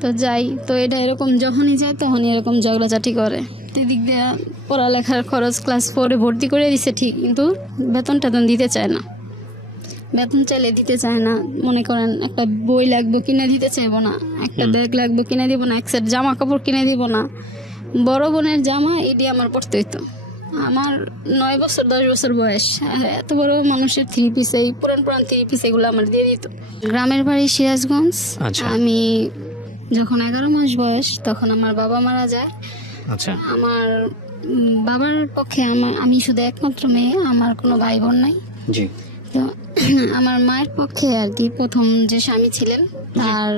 তো যাই, তো এটা এরকম যখনই যায় তখনই এরকম ঝগড়াঝাটি করে। এদিক দিয়ে পড়ালেখার খরচ ক্লাস 4-এ ভর্তি করে দিছে ঠিক, কিন্তু বেতন টেতন দিতে চায় না। বেতন চাইলে দিতে চায় না। মনে করেন একটা বই লাগবে কিনে দিতে চাইবো না, একটা ব্যাগ লাগবে কিনে দিব না, এক সেট জামা কাপড় কিনে দিব না। বড় বোনের জামা এটি আমার পড়তে হইতো। আমার 9 বছর 10 বছর বয়স, এত বড় মানুষের 3 পিস, এই পুরান 3 পিস এগুলো আমার দিয়ে দিত। গ্রামের বাড়ি সিরাজগঞ্জ। আমি যখন 11 মাস বয়স তখন আমার বাবা মারা যায়। আচ্ছা। আমার বাবার পক্ষে আমি শুধু একমাত্র মেয়ে, আমার কোনো ভাই বোন নাই। জি। তো আমার মায়ের পক্ষে আর কি প্রথম যে স্বামী ছিলেন তার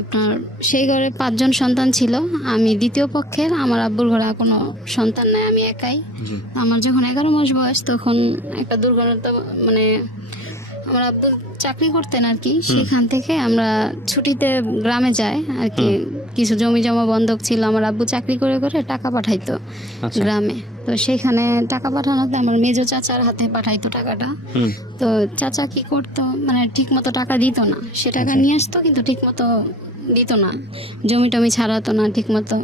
আপনার সেই ঘরে 5 জন সন্তান ছিল। আমি দ্বিতীয় পক্ষের, আমার আব্বুর ঘরে কোনো সন্তান নাই, আমি একাই। আমার যখন 11 মাস বয়স তখন একটা দুর্ঘটনা, মানে আমার আব্বু চাকরি করতেন আর কি, সেখান থেকে আমরা ছুটিতে গ্রামে যাই আর কি। কিছু জমি জমা বন্ধক ছিল, আমার আব্বু চাকরি করে করে টাকা পাঠাইতো গ্রামে। তো সেখানে টাকা পাঠানোতে আমার মেজো চাচার হাতে পাঠাইতো টাকাটা। তো চাচা কি করতো, মানে ঠিক মতো টাকা দিত না। সে টাকা নিয়ে আসতো কিন্তু ঠিক মতো দিত না, জমি টমি ছাড়াতো না ঠিক মতো,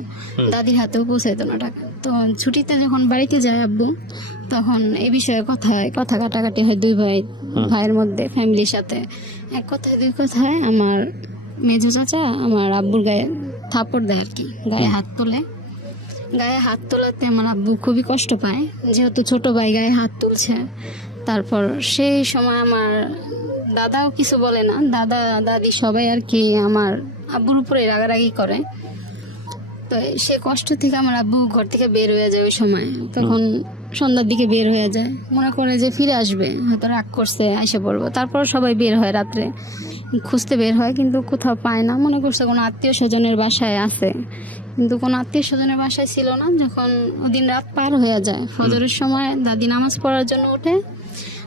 দাদির হাতেও পৌঁছাইতো না টাকা। তো ছুটিতে যখন বাড়িতে যায় আব্বু, তখন এই বিষয়ে কথা কাটাকাটি হয় দুই ভাইয়ের মধ্যে, ফ্যামিলির সাথে। এক কথায় দুই কথায় আমার মেজো চাচা আমার আব্বুর গায়ে থাপ্পড় দেয় আর কি, গায়ে হাত তোলাতে আমার আব্বু খুবই কষ্ট পায়, যেহেতু ছোট ভাই গায়ে হাত তুলছে। তারপর সেই সময় আমার দাদাও কিছু বলে না, দাদা দাদি সবাই আর কি আমার আব্বুর উপরে রাগারাগি করে। তো সে কষ্ট থেকে আমার আব্বু ঘর থেকে বের হয়ে যায় ওই সময়। তখন সন্ধ্যার দিকে বের হয়ে যায়, মনে করে যে ফিরে আসবে, হয়তো রাগ করছে এসে পড়বো। তারপর সবাই বের হয়, রাত্রে খুঁজতে বের হয়, কিন্তু কোথাও পায় না। মনে করছে কোনো আত্মীয় স্বজনের বাসায় আছে, কিন্তু কোনো আত্মীয় স্বজনের বাসায় ছিল না। যখন ওদিন রাত পার হয়ে যায়, ফজরের সময় দাদি নামাজ পড়ার জন্য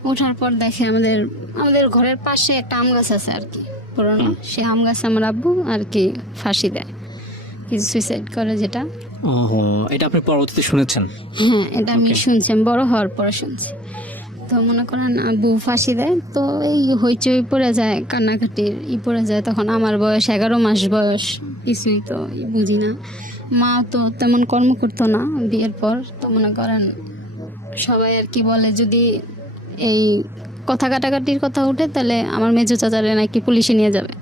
ওঠার পর দেখে আমাদের ঘরের পাশে একটা আম গাছ আছে আর কি, পুরোনো। সে আম গাছ আমার আব্বু আর কি ফাঁসি দেয়, কিছু সুইসাইড করে, যেটা এটা আপনি পরবর্তীতে শুনেছেন? হ্যাঁ, এটা আমি শুনছি, বড় হওয়ার পরে শুনছি। তো মনে করেন আব্বু ফাঁসি দেয়, তো এই হইচই পড়ে যায়, কান্নাকাটির পড়ে যায়। তখন আমার বয়স 11 মাস বয়স, কিছুই তো বুঝি না। মা তো তেমন কর্ম করতো না বিয়ের পর। তো মনে করেন সবাই আর কি বলে, যদি এই কথা কাটাকাটির কথা উঠে তাহলে আমার মেজো চাচারে নাকি পুলিশে নিয়ে যাবে,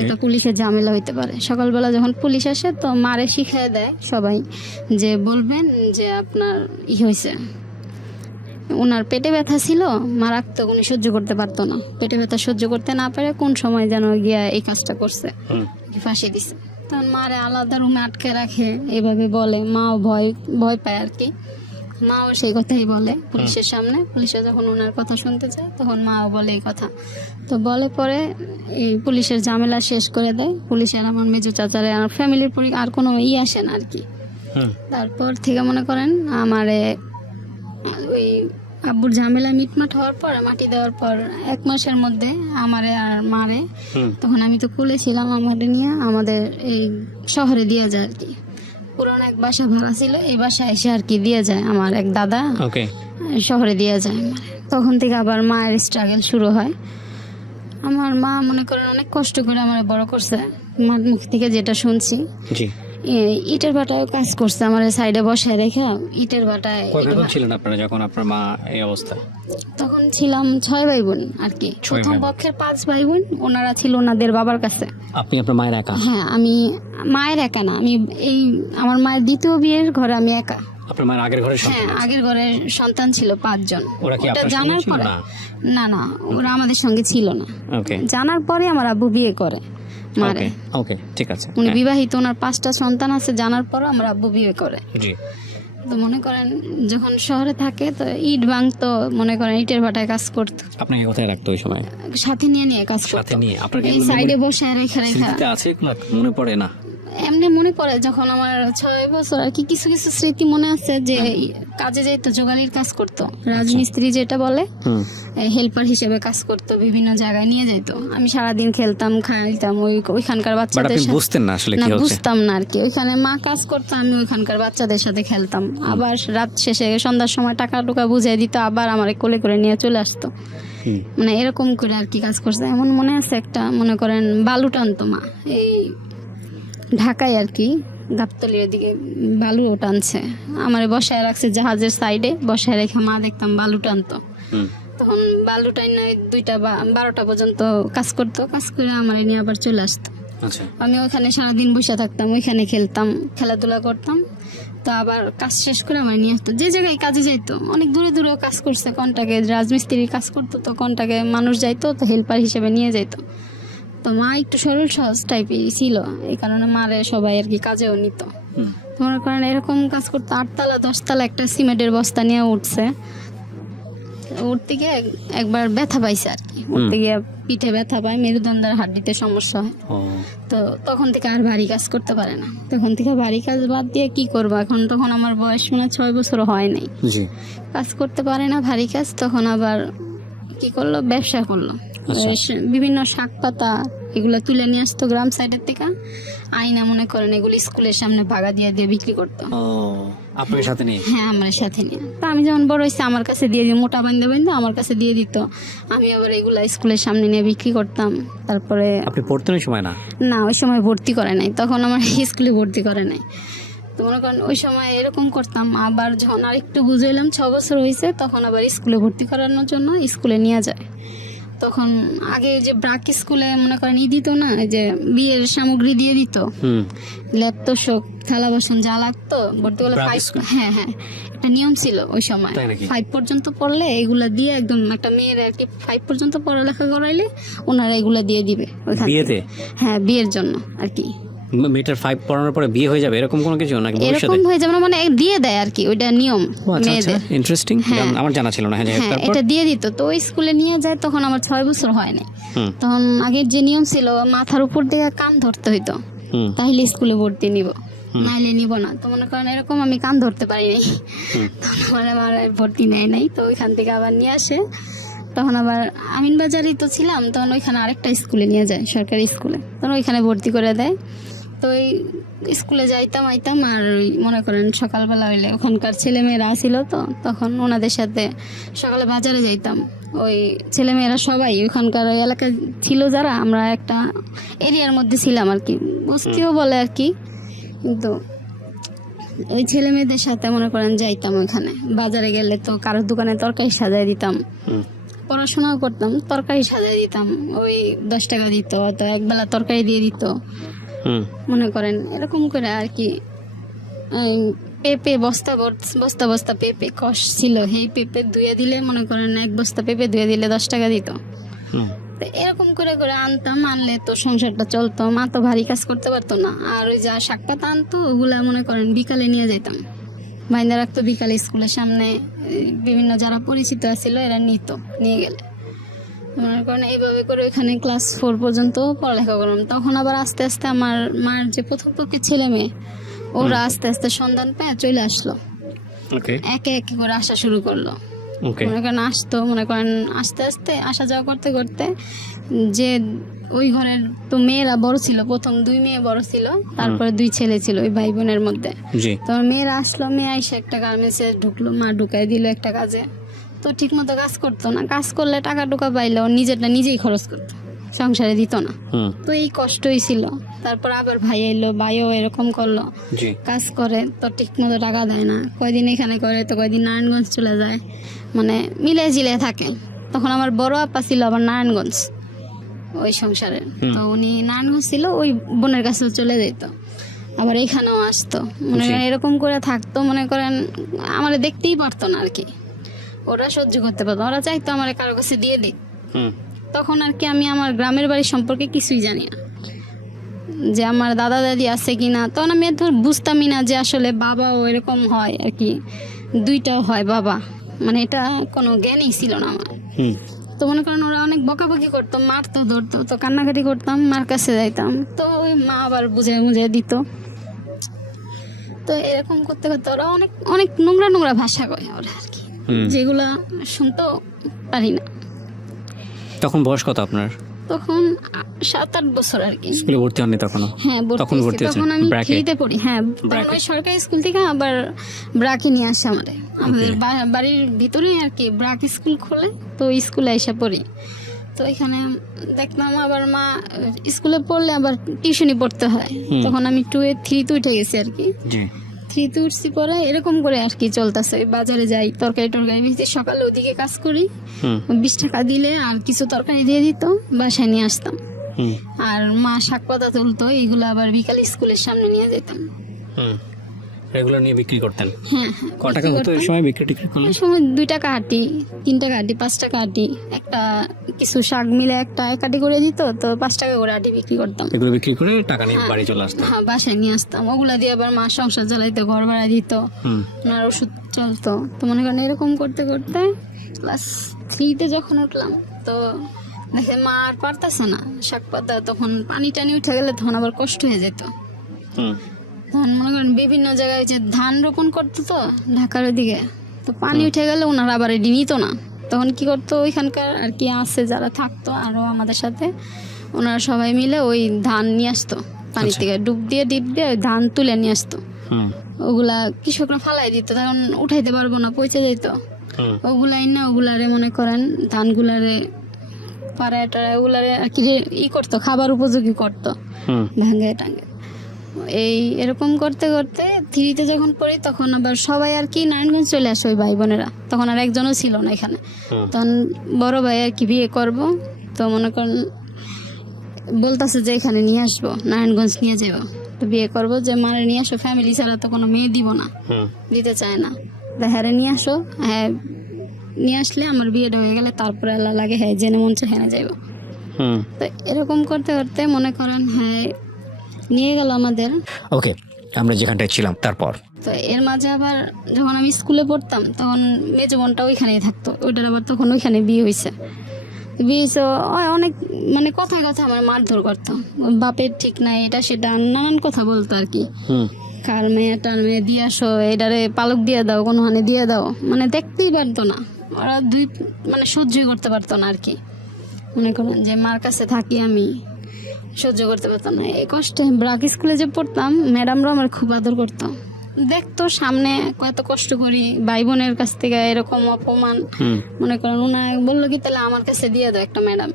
একটা পুলিশের ঝামেলা হইতে পারে। সকালবেলা যখন পুলিশ আসে তো মারে শিখিয়ে দেয় সবাই, যে বলবেন যে আপনার হয়েছে, ওনার পেটে ব্যথা ছিল, মারাত্মক, উনি সহ্য করতে পারতো না। পেটে ব্যথা সহ্য করতে না পারে কোন সময় যেন গিয়া এই কাজটা করছে, ফাঁসি দিছে। তখন মারে আলাদা রুমে আটকে রাখে, এভাবে বলে। মাও ভয় পায় আর কি, মাও সেই কথাই বলে পুলিশের সামনে। পুলিশে যখন ওনার কথা শুনতে চায় তখন মাও বলে এই কথা। তো বলে পরে এই পুলিশের ঝামেলা শেষ করে দেয়। পুলিশের আমার মেজো চাচারে আর ফ্যামিলির আর কোনো আসে না আর কি। তারপর থেকে মনে করেন আমারে ওই আব্বুর ঝামেলা মিটমাট হওয়ার পর, মাটি দেওয়ার পর 1 মাসের মধ্যে আমারে আর মারে, তখন আমি তো কুলে ছিলাম, আমাদের নিয়ে আমাদের এই শহরে দিয়ে যায় আর কি। পুরনো এক বাসা ভাড়া ছিল, এই বাসায় এসে আর কি দিয়ে যায় আমার এক দাদা, শহরে দিয়ে যায়। তখন থেকে আবার মায়ের স্ট্রাগল শুরু হয়। আমার মা মনে করেন অনেক কষ্ট করে আমার বড় করছে, মার মুখ থেকে যেটা শুনছি। ইটের ভাটায় কাজ করছে, আমার সাইডে বসায় রেখে ইটের ভাটায়। ছিলেন আপনারা যখন আপনার মা এই অবস্থায়? তখন ছিলাম 6 ভাই বোন আর কি। প্রথম পক্ষের 5 ভাই বোন, ওনারা ছিল ওনাদের বাবার কাছে। আপনি আপনার মায়ের একা? হ্যাঁ, আমি মায়ের একা না, আমি আমার মায়ের দ্বিতীয় বিয়ের ঘরে আমি একা। আপনার মায়ের আগের ঘরে? হ্যাঁ, আগের ঘরে সন্তান ছিল 5 জন। ওরা কি আপনার জানার পরে? না, ওরা আমাদের সঙ্গে ছিল না। জানার পরে আমার আব্বু বিয়ে করে মারে। ঠিক আছে। উনি বিবাহিত, ওনার 5টা সন্তান আছে। জানার পর আমার আব্বু বিয়ে করে। তো মনে করেন যখন শহরে থাকে তো ইট ভাঙতো, মনে করেন ইটের ভাটায় কাজ করতো। আপনাকে কোথায় রাখতো ওই সময়? সাথে নিয়ে কাজ করতো। সাথে নিয়ে আপনাকে এই সাইডে বসে রেখে আছে, মনে পড়ে না? এমনি মনে পড়ে, যখন আমার 6 বছর আর কি, কিছু কিছু স্মৃতি মনে আছে। যে কাজে যাইতো, জোগালির কাজ করতো, রাজমিস্ত্রি যেটা বলে, হেল্পার হিসেবে কাজ করতো, বিভিন্ন জায়গায় নিয়ে যাইতো। আমি সারাদিন খেলতাম, খাইতাম ওইখানকার বাচ্চাদের সাথে। বুঝতেন না আসলে কি হচ্ছে? বুঝতাম না আর কি। ওইখানে মা কাজ করতো, আমি ওইখানকার বাচ্চাদের সাথে খেলতাম। আবার রাত শেষে সন্ধ্যার সময় টাকা বুঝিয়ে দিত, আবার আমার কোলে করে নিয়ে চলে আসতো। মানে এরকম করে আর কি কাজ করছে। এমন মনে আছে একটা, মনে করেন বালু টানতো মা, এই ঢাকায় আর কি, গাবতলির দিকে বালু টানছে, আমার বসায় রাখছে জাহাজের সাইডে, বসায় রেখে মা দেখতাম বালু টানতো। হুম। তখন বালু টাইনে 2টা বা 12টা পর্যন্ত কাজ করতো, কাজ করে আমার নিয়ে আবার চলে আসতো। আচ্ছা। আমি ওখানে সারাদিন বসে থাকতাম, ওইখানে খেলতাম, খেলাধুলা করতাম। তো আবার কাজ শেষ করে আমার নিয়ে আসতো, যে জায়গায় কাজে যাইতো, অনেক দূরে দূরেও কাজ করছে, কন্টাকে রাজমিস্ত্রির কাজ করতো, তো কন্টাকে মানুষ যাইতো, তো হেল্পার হিসেবে নিয়ে যাইতো। তো মা একটু সরল সহজ টাইপেরই ছিল, এই কারণে মারে সবাই আর কি কাজেও নিত। মনে করেন এরকম কাজ করতো, 8তলা 10তলা একটা সিমেন্টের বস্তা নিয়ে উঠছে, উঠতে গিয়ে একবার ব্যথা পাইছে আর কি, উঠতে গিয়ে পিঠে ব্যথা পায়, মেরুদণ্ডের হাড্ডিতে সমস্যা হয়। ও, তো তখন থেকে আর ভারী কাজ করতে পারে না, তখন থেকে ভারী কাজ বাদ দিয়ে কি করবো এখন, তখন আমার বয়স 6 বছর হয় নাই, জি। কাজ করতে পারে না ভারী কাজ, তখন আবার কি করলো, ব্যবসা করলো। আচ্ছা। বিভিন্ন শাক পাতা এগুলো তুলে নিয়ে আসতো গ্রাম সাইডের থেকে, আইনা মনে করেন এগুলো স্কুলের সামনে ভাগা দিয়ে দিয়ে বিক্রি করতো। ও, আপনার সাথে নেই? হ্যাঁ, আমার সাথে নিয়ে। তো আমি যখন বড় হয়েছি আমার কাছে দিয়ে দিত, মোটা বান্ধে বান্ধে আমার কাছে দিয়ে দিত, আমি আবার এগুলা স্কুলের সামনে নিয়ে বিক্রি করতাম। তারপরে আপনি পড়তেন ওই সময়? না, না, ওই সময় ভর্তি করে নাই, তখন আমার স্কুলে ভর্তি করে নাই। তো মনে করেন ওই সময় এরকম করতাম, আবার যখন আর একটু বুঝাইলাম 6 বছর হয়েছে, তখন আবার স্কুলে ভর্তি করানোর জন্য স্কুলে নিয়ে যায়। তখন আগে যে ব্রাক স্কুলে মনে করেন দিত না, এই যে বিয়ের সামগ্রী দিয়ে দিত, হুম, ল্যাপ তোষক থালা বাসন যা লাগতো ভর্তি হলে ব্রাক 5, স্কুল? হ্যাঁ হ্যাঁ, একটা নিয়ম ছিল ওই সময়, তাই নাকি? 5 পর্যন্ত পড়লে এগুলা দিয়ে একদম একটা মেয়ের আর কি 5 পর্যন্ত পড়ালেখা করাইলে ওনারা এগুলা দিয়ে দিবে ওইখান থেকে। বিয়েতে? হ্যাঁ, বিয়ের জন্য আর কি। মেয়েটার 5 পড়ানোর পরে বিয়ে হয়ে যাবে এরকম কোনো কিছু নাকি ভবিষ্যতে? এরকম হয়ে যাবে না, মানে দিয়ে দেয় আর কি, ওইটা নিয়ম ও, আচ্ছা আচ্ছা, মেয়েদের। ইন্টারেস্টিং। হ্যাঁ। আমার জানা ছিল না। হ্যাঁ, যাই হোক, হ্যাঁ, তারপর? এটা দিয়ে দিত, তো ওই স্কুলে নিয়ে যায়, তখন আমার 6 বছর হয় নাই। হুম, তখন আগের যে নিয়ম ছিল, মাথার উপর দিয়ে কান ধরতে হইতো, হুম, তাহলে স্কুলে ভর্তি নিব, নাইলে নিব না। তো মনে করেন এরকম আমি কান ধরতে পারি নাই, তখন আমার আর ভর্তি নেয় নাই। তো ওইখান থেকে আবার নিয়ে আসে, তখন আবার আমিনবাজারই তো ছিলাম, তখন ওইখানে আরেকটা স্কুলে নিয়ে যায়, সরকারি স্কুলে, তখন ওইখানে ভর্তি করে দেয়। তো ওই স্কুলে যাইতাম আইতাম, আর ওই মনে করেন সকালবেলা হইলে ওখানকার ছেলেমেয়েরা আসিল, তো তখন ওনাদের সাথে সকালে বাজারে যাইতাম। ওই ছেলেমেয়েরা সবাই ওখানকার ওই এলাকায় ছিল, যারা আমরা একটা এরিয়ার মধ্যে ছিলাম আর কি, বস্তিও বলে আর কি, কিন্তু ওই ছেলে মেয়েদের সাথে মনে করেন যাইতাম ওইখানে। বাজারে গেলে তো কারোর দোকানে তরকারি সাজাই দিতাম, হুম, পড়াশোনাও করতাম, তরকারি সাজাই দিতাম, ওই 10 টাকা দিত, তো একবেলা তরকারি দিয়ে দিত, হুম, মনে করেন এরকম করে আর কি। পেঁপে বস্তা বস্তা বস্তা পেঁপে কষ ছিল, সেই পেঁপে ধুয়ে দিলে মনে করেন 1 বস্তা পেঁপে ধুয়ে দিলে 10 টাকা দিত। হুম, তো এরকম করে করে আনতাম, আনলে তো সংসারটা চলতো, মা তো ভারী কাজ করতে পারতো না। আর ওই যা শাক পাতা আনতো ওগুলা মনে করেন বিকালে নিয়ে যেতাম, বাইন্দা রাখতো বিকালে স্কুলের সামনে, বিভিন্ন যারা পরিচিত ছিল এরা নিত, নিয়ে গেলে মনে করেন এইভাবে করে ওইখানে ক্লাস 4 পর্যন্ত পড়ালেখা করলাম। তখন আবার আস্তে আস্তে আমার মার যে প্রথম পক্ষের ছেলে মেয়ে, ওরা আস্তে আস্তে সন্ধান পেয়ে চলে আসলো, ওকে, একে একে করে আসা শুরু করলো। ওকে, মনে করেন আসতো, মনে করেন আস্তে আস্তে আসা যাওয়া করতে করতে, যে ওই ঘরের তো মেয়েরা বড় ছিল, প্রথম 2 মেয়ে বড় ছিল, তারপরে 2 ছেলে ছিল ওই ভাই বোনের মধ্যে। জি, তো মেয়েরা আসলো, মেয়ে এসে একটা গার্মেন্টসে ঢুকলো, মা ঢুকাই দিল একটা কাজে। তো ঠিক মতো কাজ করতো না, কাজ করলে টাকা টুকা পাইলে ও নিজেরটা নিজেই খরচ করতো, সংসারে দিত না। হুম, তো এই কষ্টই ছিল। তারপর আবার ভাই এলো, ভাইও এরকম করলো, জি, কাজ করে তো ঠিক মতো টাকা দেয় না, কয়দিন এখানে করে তো কয়দিন নারায়ণগঞ্জ চলে যায়, মানে মিলে জিলে থাকে। তখন আমার বড় আপা ছিল আবার নারায়ণগঞ্জ ওই সংসারে, তো উনি নারায়ণগঞ্জ ছিল, ওই বোনের কাছেও চলে যেত, আবার এখানেও আসতো, মনে করেন এরকম করে থাকতো। মনে করেন আমার দেখতেই পারতো না আর কি, ওরা সহ্য করতে পারতো, ওরা চাইতো আমার কারো কাছে দিয়ে দিই। হুম, তখন আর কি আমি আমার গ্রামের বাড়ি সম্পর্কে কিছুই জানি না, যে আমার দাদা দাদি আছে কি না, তখন আমি এত বুঝতামই না যে আসলে বাবাও এরকম হয় আর কি, 2টাও হয় বাবা, মানে এটা কোনো জ্ঞানই ছিল না আমার। হুম, তো মনে করেন ওরা অনেক বকাবকি করতো, মারতো ধরতো, তো কান্নাকাটি করতাম, মার কাছে যাইতাম, তো ওই মা আবার বুঝে বুঝে দিত। তো এরকম করতে করতে ওরা অনেক অনেক নোংরা নোংরা ভাষা কয় ওরা আর কি, হুম। যেগুলা শুনতেও পারি না। তখন বয়স কত আপনার? তখন 7-8 বছর আর কি। স্কুলে ভর্তি হননি তখনো? হ্যাঁ, তখন ভর্তি ভর্তি হয়েছেন তখন আমি ব্র্যাকে? ফ্রিতে পড়ি। হ্যাঁ, তখন ওই সরকারি স্কুল থেকে আবার ব্রাকে নিয়ে আসে আমাদের বাড়ির ভিতরেই আর কি ব্রাক স্কুল খোলে, তো ওই স্কুলে এসে পড়ি। তো এখানে দেখলাম আবার মা স্কুলে পড়লে আবার টিউশনি পড়তে হয়। তখন আমি 2-3 উঠে গেছি আর কি। জি 3 উঠছি পরে এরকম করে আর কি চলতেছে। বাজারে যাই, তরকারি বেশি, সকালে ওদিকে কাজ করি, হুম 20 টাকা দিলে আর কিছু তরকারি দিয়ে দিত, বাসায় নিয়ে আসতাম। হুম আর মা শাক পাতা তুলতো, এইগুলো আবার বিকালে স্কুলের সামনে নিয়ে যেতাম। হুম এগুলো নিয়ে বিক্রি করতেন? হ্যাঁ ক টাকা হতো এই সময় বিক্রি টিক্রি করলে? ওই সময় 2 টাকা আটি, 3 টাকা আটি, 5 টাকা আটি, একটা কিছু শাক মিলে একটা এক আটি করে দিত, তো 5 টাকা করে আটি বিক্রি করতাম। এগুলো বিক্রি করে টাকা নিয়ে বাড়ি চলে আসতাম? হ্যাঁ, বাসায় নিয়ে আসতাম। ওগুলা দিয়ে আবার মা সংসার চালাইতো, ঘর ভাড়া দিত, হুম ওনার ওষুধ চলতো। তো মনে করেন এরকম করতে করতে ক্লাস 3 যখন উঠলাম, তো দেখে মা আর পারতেছে না শাক পাতা, তখন পানি টানি উঠে গেলে তখন আবার কষ্ট হয়ে যেত। হুম তখন মনে করেন বিভিন্ন জায়গায় যে ধান রোপণ করতো তো ঢাকার ওদিকে, তো পানি উঠে গেলে ওনারা আবার এটি নিত না। তখন কি করতো, ওইখানকার আর কি আছে যারা থাকতো আরও আমাদের সাথে, ওনারা সবাই মিলে ওই ধান নিয়ে আসতো পানি থেকে, ডিপ দিয়ে ওই ধান তুলে নিয়ে আসতো। হুম ওগুলা কৃষকরা ফালাই দিত, তখন উঠাইতে পারবো না, পচে যেত। হুম ওগুলাই না, ওগুলারে মনে করেন ধানগুলারে পাড়ায় টাড়ায় ওগুলারে আর কি ই করতো, খাবার উপযোগী করতো, হুম ভাঙে টাঙ্গে। এই এরকম করতে করতে 3 যখন পড়ি, তখন আবার সবাই আর কি নারায়ণগঞ্জ চলে আসে, ওই ভাই বোনেরা। তখন আর একজনও ছিল না এখানে। হুম তখন বড় ভাই আর কি বিয়ে করব, তো মনে করেন বলতেছে যে এখানে নিয়ে আসবো, নারায়ণগঞ্জ নিয়ে যাবো, তো বিয়ে করব, যে মারে নিয়ে আসো, ফ্যামিলি ছাড়া তো কোনো মেয়ে দিব না, হুম দিতে চায় না। হ্যাঁ নিয়ে আসো, হ্যাঁ নিয়ে আসলে আমার বিয়েটা হয়ে গেলে তারপরে আল্লাহ লাগে হ্যাঁ জেনে মন চায় হ্যাঁ যাইব। হুম তো এরকম করতে করতে মনে করেন হ্যাঁ নিয়ে গেল আমাদের। ওকে, আমরা যেখানটায় ছিলাম তারপর? তো এর মাঝে আবার যখন আমি স্কুলে পড়তাম, তখন মেজো বোনটা ওইখানেই থাকতো, ওইটার আবার তখন ওইখানে বিয়ে হয়েছে। বিয়ে হয়েছে, অনেক মানে কথায় কথা আমার মারধর করতাম, বাপের ঠিক নাই, এটা সেটা নানান কথা বলতো আর কি। হুম কার মেয়ে টার মেয়ে দিয়ে আসো, এটারে পালক দিয়ে দাও, কোনো হানে দিয়ে দাও, মানে দেখতেই পারতো না ওরা, মানে সহ্যই করতে পারতো না আর কি। মনে করেন যে মার কাছে থাকি আমি, সহ্য করতে পারতাম না এই কষ্টে। ব্রাক স্কুলে যে পড়তাম, ম্যাডামরা আমার খুব আদর করতো, দেখতো সামনে কত কষ্ট করি, ভাই বোনের কাছ থেকে এরকম অপমান। হুম মনে করেন ওনা বললো কি তাহলে আমার কাছে দিয়ে দাও একটা ম্যাডাম,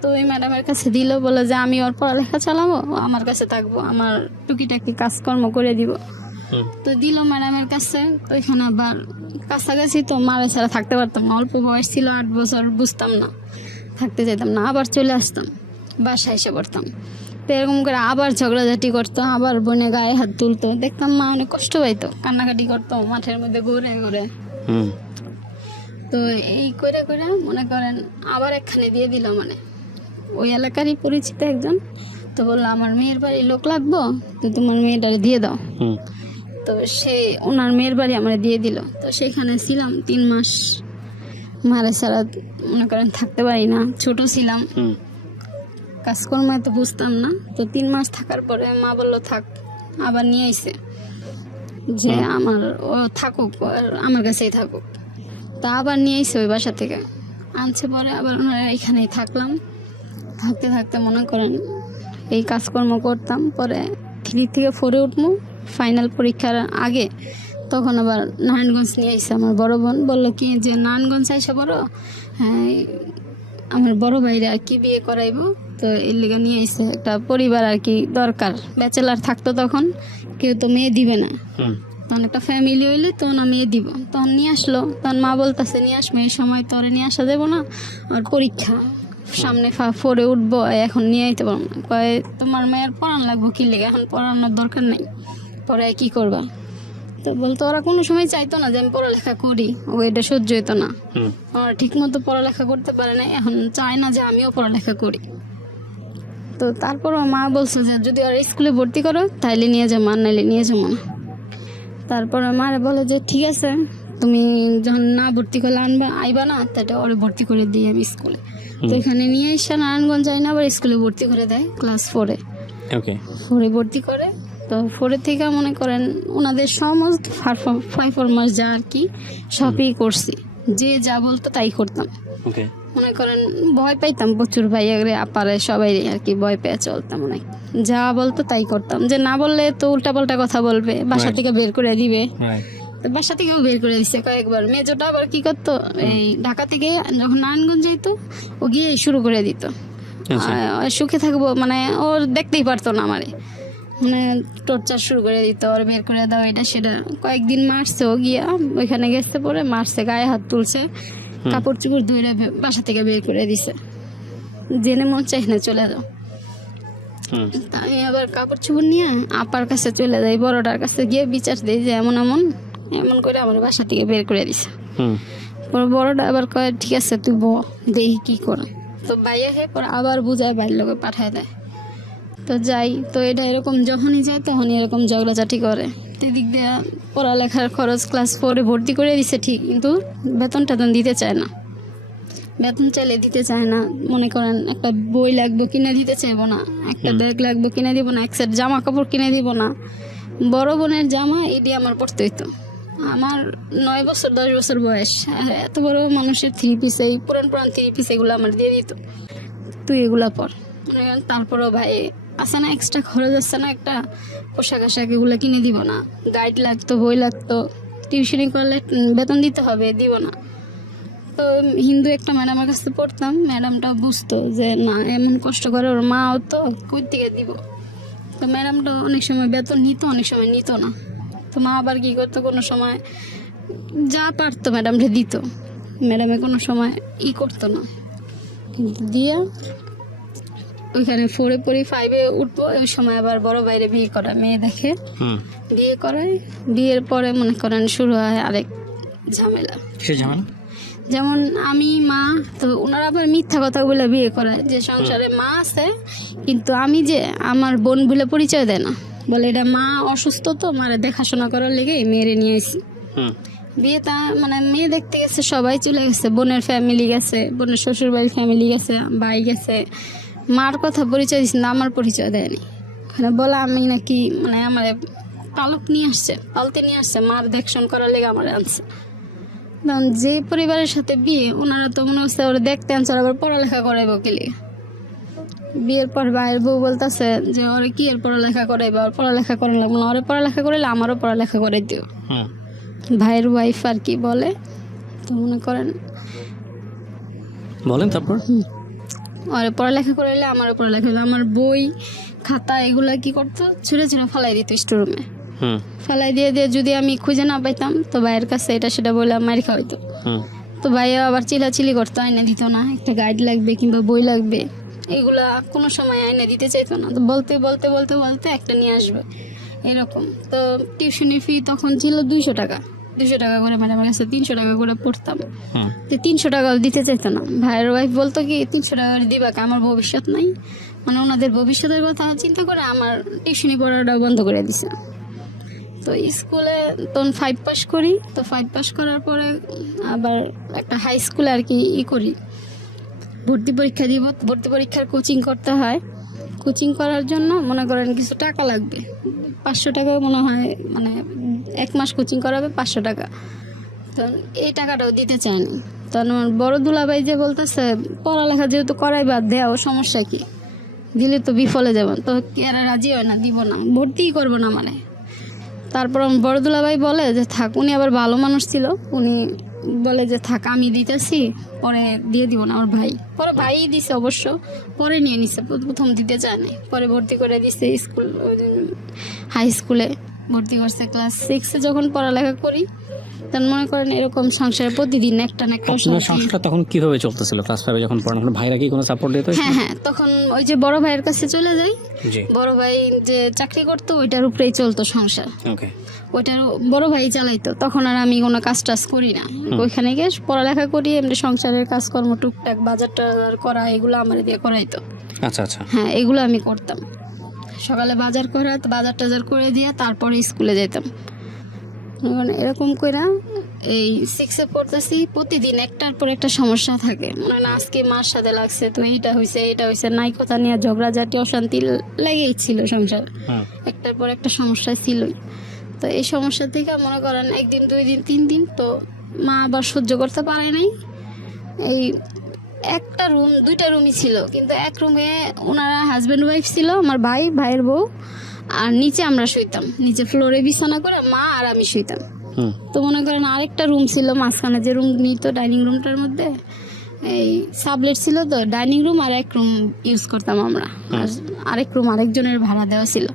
তো ওই ম্যাডামের কাছে দিল, বলে যে আমি ওর পড়ালেখা চালাবো, ও আমার কাছে থাকবো, আমার টুকিটাকি কাজকর্ম করে দিব। হুম তো দিল ম্যাডামের কাছে। তো ওইখানে আবার কাছাকাছি, তো মারা ছাড়া থাকতে পারতাম না, অল্প বয়স ছিল, 8 বছর, বুঝতাম না, থাকতে যেতাম না, আবার চলে আসতাম, বাসায় এসে পড়তাম। তো এরকম করে আবার ঝগড়াঝাটি করতো, আবার বোনে গায়ে হাত তুলতো, দেখতাম মা অনেক কষ্ট পাইতো, কান্নাকাটি করতো মাঠের মধ্যে ঘুরে ঘুরে। হুম তো এই করে করে মনে করেন আবার একখানে দিয়ে দিল, মানে ওই এলাকারই পরিচিত একজন, তো বললো আমার মেয়ের বাড়ি লোক লাগবো, তো তোমার মেয়েটারে দিয়ে দাও। হুম তো সে ওনার মেয়ের বাড়ি আমার দিয়ে দিল। তো সেখানে ছিলাম 3 মাস, মারা ছাড়া মনে করেন থাকতে পারি না, ছোট ছিলাম, হুম কাজকর্ম এত বুঝতাম না। তো 3 মাস থাকার পরে মা বললো থাক, আবার নিয়ে আইছে যে আমার ও থাকুক, আর আমার কাছেই থাকুক। তা আবার নিয়ে আইছে ওই বাসা থেকে, আনছে পরে আবার ওনারা এখানেই থাকলাম। থাকতে থাকতে মনে করেন এই কাজকর্ম করতাম। পরে 3 থেকে 4 উঠবো, ফাইনাল পরীক্ষার আগে, তখন আবার নারায়ণগঞ্জ নিয়ে আইসে আমার বড় বোন, বললো কি যে নারায়ণগঞ্জ আইসা বড়, হ্যাঁ আমার বড় ভাইরা আর কি বিয়ে করাইবো, তো এর লেগে নিয়ে আইসে, একটা পরিবার আর কি দরকার, ব্যাচেলার থাকতো তখন, কেউ তো মেয়ে দিবে না, হুম তখন একটা ফ্যামিলি হইলে তখন আমি দিব। তখন নিয়ে আসলো, তখন মা বলতেছে নিয়ে আসবে, এই সময় তোরে নিয়ে আসা দেবো না, আর পরীক্ষা সামনে 4 উঠবো, এখন নিয়ে আইতে পারবো না। কয় তোমার মেয়ের পড়ান লাগবো কি লেগে, এখন পড়ানোর দরকার নেই, পরে কি করবা। তো বলতো ওরা কোনো সময় চাইতো না যে আমি পড়ালেখা করি, ও এটা সহ্য হইতো না, হুম ওরা ঠিক মতো পড়ালেখা করতে পারে না, এখন চায় না যে আমিও পড়ালেখা করি। তো তারপর মা বলছে যে যদি ওরা স্কুলে ভর্তি করো তাইলে নিয়ে যাবো, আর নাইলে নিয়ে যাবো না। তারপর মারে বলে যে ঠিক আছে, তুমি যখন না ভর্তি করলে আইবা না, তাহলে ওরে ভর্তি করে দিই আমি স্কুলে। তো এখানে নিয়ে এসে নারায়ণগঞ্জ যায় না, আবার স্কুলে ভর্তি করে দেয় ক্লাস 4-এ। ওকে 4-এ ভর্তি করে। তো 4-এর থেকে মনে করেন ওনাদের সমস্ত পারফরমেন্স যা আর কি সবই করছি, যে যা বলতো তাই করতাম। ওকে মনে করেন ভয় পাইতাম প্রচুর, ভাইয়ারে আপারে সবাই আর কি ভয় পেয়ে চলতাম, অনেক যা বলতো তাই করতাম, যে না বললে তো উল্টাপাল্টা কথা বলবে, বাসা থেকে বের করে দিবে, রাইট তো বাসা থেকেও বের করে দিচ্ছে কয়েকবার। মেজোটা আবার কি করতো, এই ঢাকা থেকে যখন নারায়ণগঞ্জ যাইতো ও গিয়ে শুরু করে দিত। আচ্ছা। সুখে থাকবো মানে ওর দেখতেই পারতো না আমারে, মানে টর্চার শুরু করে দিত, ওর বের করে দাও এটা সেটা। কয়েকদিন মারছে ও গিয়া, ওইখানে গেছে পরে মারছে, গায়ে হাত তুলছে, কাপড় চোপড় ধুয়ে বাসা থেকে বের করে দিছে, জেনে মন চাই না চলে যাও। তাই আবার কাপড় চোপড় নিয়ে আপার কাছে চলে যাই, বড়টার কাছে গিয়ে বিচার দিই যে এমন এমন এমন করে আমার বাসা থেকে বের করে দিছে। পরে বড়টা আবার কয় ঠিক আছে তুই দেখি কি করে। তো বাইয়াকে পরে আবার বুঝায় বাইরের লোকে পাঠায় দেয়। তো যাই, তো এটা এরকম যখনই যায় তখনই এরকম ঝগড়াঝাটি করে। এদিক দিয়ে পড়ালেখার খরচ ক্লাস 4-এ ভর্তি করে দিছে ঠিক, কিন্তু বেতন টেতন দিতে চায় না। বেতন চাইলে দিতে চায় না, মনে করেন একটা বই লাগবে কিনে দিতে চাইবো না, একটা ব্যাগ লাগবে কিনে দিব না, এক সেট জামা কাপড় কিনে দিব না। বড় বোনের জামা এটি আমার পড়তে হইতো। আমার 9 বছর 10 বছর বয়স, আর এত বড় মানুষের 3 পিস, এই পুরান 3 পিস এগুলো আমার দিয়ে দিত, তুই এগুলা পর। তারপরেও ভাই আছে না, এক্সট্রা খরচ আছে না, একটা পোশাক আশাক এগুলো কিনে দিব না, গাইড লাগতো, বই লাগতো, টিউশনি করলে বেতন দিতে হবে, দিব না। তো হিন্দু একটা ম্যাডামের কাছে পড়তাম, ম্যাডামটা বুঝতো যে না এমন কষ্ট করে ওর মাও, তো কই থেকে দিব। তো ম্যাডামটা অনেক সময় বেতন নিত, অনেক সময় নিত না। তো মা আবার কী করতো, কোনো সময় যা পারতো ম্যাডামটা দিত, ম্যাডামে কোনো সময় করতো না। কিন্তু দিয়ে ওইখানে 4-এ পড়ি, 5-এ উঠবো, ওই সময় আবার বড় বাইরে বিয়ে করায়, মেয়ে দেখে বিয়ে করায়। বিয়ের পরে মনে করেন শুরু হয় আরেক ঝামেলা। যেমন আমি মা, তো ওনারা আবার মিথ্যা কথা বলে বিয়ে করায় যে সংসারে মা আছে, কিন্তু আমি যে আমার বোন বলে পরিচয় দেয় না, বলে এটা মা অসুস্থ, তো মারে দেখাশোনা করার লেগে মেয়েরে নিয়ে আসি। বিয়ে তা মানে মেয়ে দেখতে গেছে, সবাই চলে গেছে, বোনের ফ্যামিলি গেছে, বোনের শ্বশুর বাড়ির ফ্যামিলি গেছে, ভাই গেছে, মার কথা পরিচয় দিচ্ছে না, আমার পরিচয় দেয়নি। ওখানে বলা আমি নাকি মানে আমার পালক নিয়ে আসছে, পালতে নিয়ে আসছে, মার দেখশন করার লেগে আমার আনছে। তখন যে পরিবারের সাথে বিয়ে, ওনারা তো মনে হচ্ছে ওরা দেখতে আনছে, আবার পড়ালেখা করাইবো কি লিগে। বিয়ের পর ভাইয়ের বউ বলতেছে যে ওরে কি আর পড়ালেখা করাইবো, আর পড়ালেখা করানো লাগবে না, ওরে পড়ালেখা করাইলে আমারও পড়ালেখা করাই দিও। ভাইয়ের ওয়াইফ আর কি বলে, তো মনে করেন বলেন তারপর ওরে পড়ালেখা করাইলে আমারও পড়ালেখা হইলো। আমার বই খাতা এগুলা কি করতো, ছুঁড়ে ছুঁড়ে ফেলাই দিত স্টোরুমে, ফেলাই দিয়ে দিয়ে যদি আমি খুঁজে না পাইতাম তো ভাইয়ের কাছে এটা সেটা বলে মারি খাওয়াইতো। তো ভাইয়া আবার চিলাচিলি করতো, আইনে দিত না, একটা গাইড লাগবে কিংবা বই লাগবে, এগুলা কোনো সময় আইনে দিতে চাইতো না। তো বলতে বলতে বলতে বলতে একটা নিয়ে আসবে এরকম। তো টিউশনি ফি তখন ছিল 200 টাকা, 200 টাকা করে, ম্যাডামের কাছে 300 টাকা করে পড়তাম। তো 300 টাকা দিতে চাইতো না। ভাইয়ের ওয়াইফ বলতো কি 300 টাকা করে দিবা, আমার ভবিষ্যৎ নাই, মানে ওনাদের ভবিষ্যতের কথা চিন্তা করে আমার টিউশনি পড়াটাও বন্ধ করে দিছে। তো স্কুলে তখন 5 পাস করি, তো 5 পাস করার পরে আবার একটা হাই স্কুলে আর কি করি, ভর্তি পরীক্ষা দিব। ভর্তি পরীক্ষার কোচিং করতে হয়, কোচিং করার জন্য মনে করেন কিছু টাকা লাগবে, 500 টাকা মনে হয়, মানে 1 মাস কোচিং করাবে 500 টাকা। তো এই টাকাটাও দিতে চায়নি। তখন আমার বড় দুলাভাই যে বলতেছে পড়ালেখা যেহেতু করাইবা দেও, সমস্যা কি, দিলে তো বিফলে যাবেন। তো এরা রাজি হয় না, দিব না, ভর্তিই করবো না মানে। তারপর আমার বড় দুলাভাই বলে যে থাক, উনি আবার ভালো মানুষ ছিল, উনি বলে যে থাক আমি দিতেছি, পরে দিয়ে দিব না। আমার ভাই পরে ভাই দিছে অবশ্য, পরে নিয়ে নিছে, প্রথম দিতে চায়নি, পরে ভর্তি করে দিছে স্কুল, হাই স্কুলে ভর্তি করছে। ক্লাস 6-এ যখন পড়ালেখা করি তখন মনে করেন এরকম সংসারে প্রতিদিন একটা না একটা সংসারটা তখন কিভাবে চলতেছিল? ক্লাস 5-এ যখন পড়ানো, ভাইরা কি কোনো সাপোর্ট দিত? হ্যাঁ, তখন ওই যে বড় ভাইয়ের কাছে চলে যাই, বড় ভাই যে চাকরি করতো ওইটার উপরেই চলতো সংসার, ওইটার বড় ভাই চালাইতো। তখন আর আমি কোনো কাজ টাজ করি না, ওইখানে গিয়ে পড়ালেখা করি, এমনি সংসারের কাজকর্ম টুকটাক বাজার টাজার করা এগুলো আমার দিয়ে করাইতো। আচ্ছা আচ্ছা, হ্যাঁ এগুলো আমি করতাম, সকালে বাজার করা, বাজার টাজার করে দিয়ে তারপরে স্কুলে যেতাম। এরকম করে এই 6-এ পড়তেছি, প্রতিদিন একটার পর একটা সমস্যা থাকে, মনে হয় আজকে মার সাথে লাগছে, তো এইটা হয়েছে নাই, কথা নিয়ে ঝগড়াঝাটি অশান্তি লেগেই ছিল সংসার, একটার পর একটা সমস্যা ছিলই। তো এই সমস্যা থেকে মনে করেন 1 দিন 2 দিন 3 দিন, তো মা আবার সহ্য করতে পারে নাই। এই একটা রুম 2টা রুমই ছিল, কিন্তু এক রুমে ওনারা হাজব্যান্ড ওয়াইফ ছিল, আমার ভাইয়ের বউ, আর নিচে আমরা শুইতাম, নিচে ফ্লোরে বিছানা করে মা আর আমি শুইতাম। হুম তো মনে করেন আরেকটা রুম ছিল মাঝখানে, যে রুম নিত ডাইনিং রুমটার মধ্যে এই সাবলেট ছিল, তো ডাইনিং রুম আর এক রুম ইউজ করতাম আমরা, আর আরেক রুম আরেকজনের ভাড়া দেওয়া ছিল।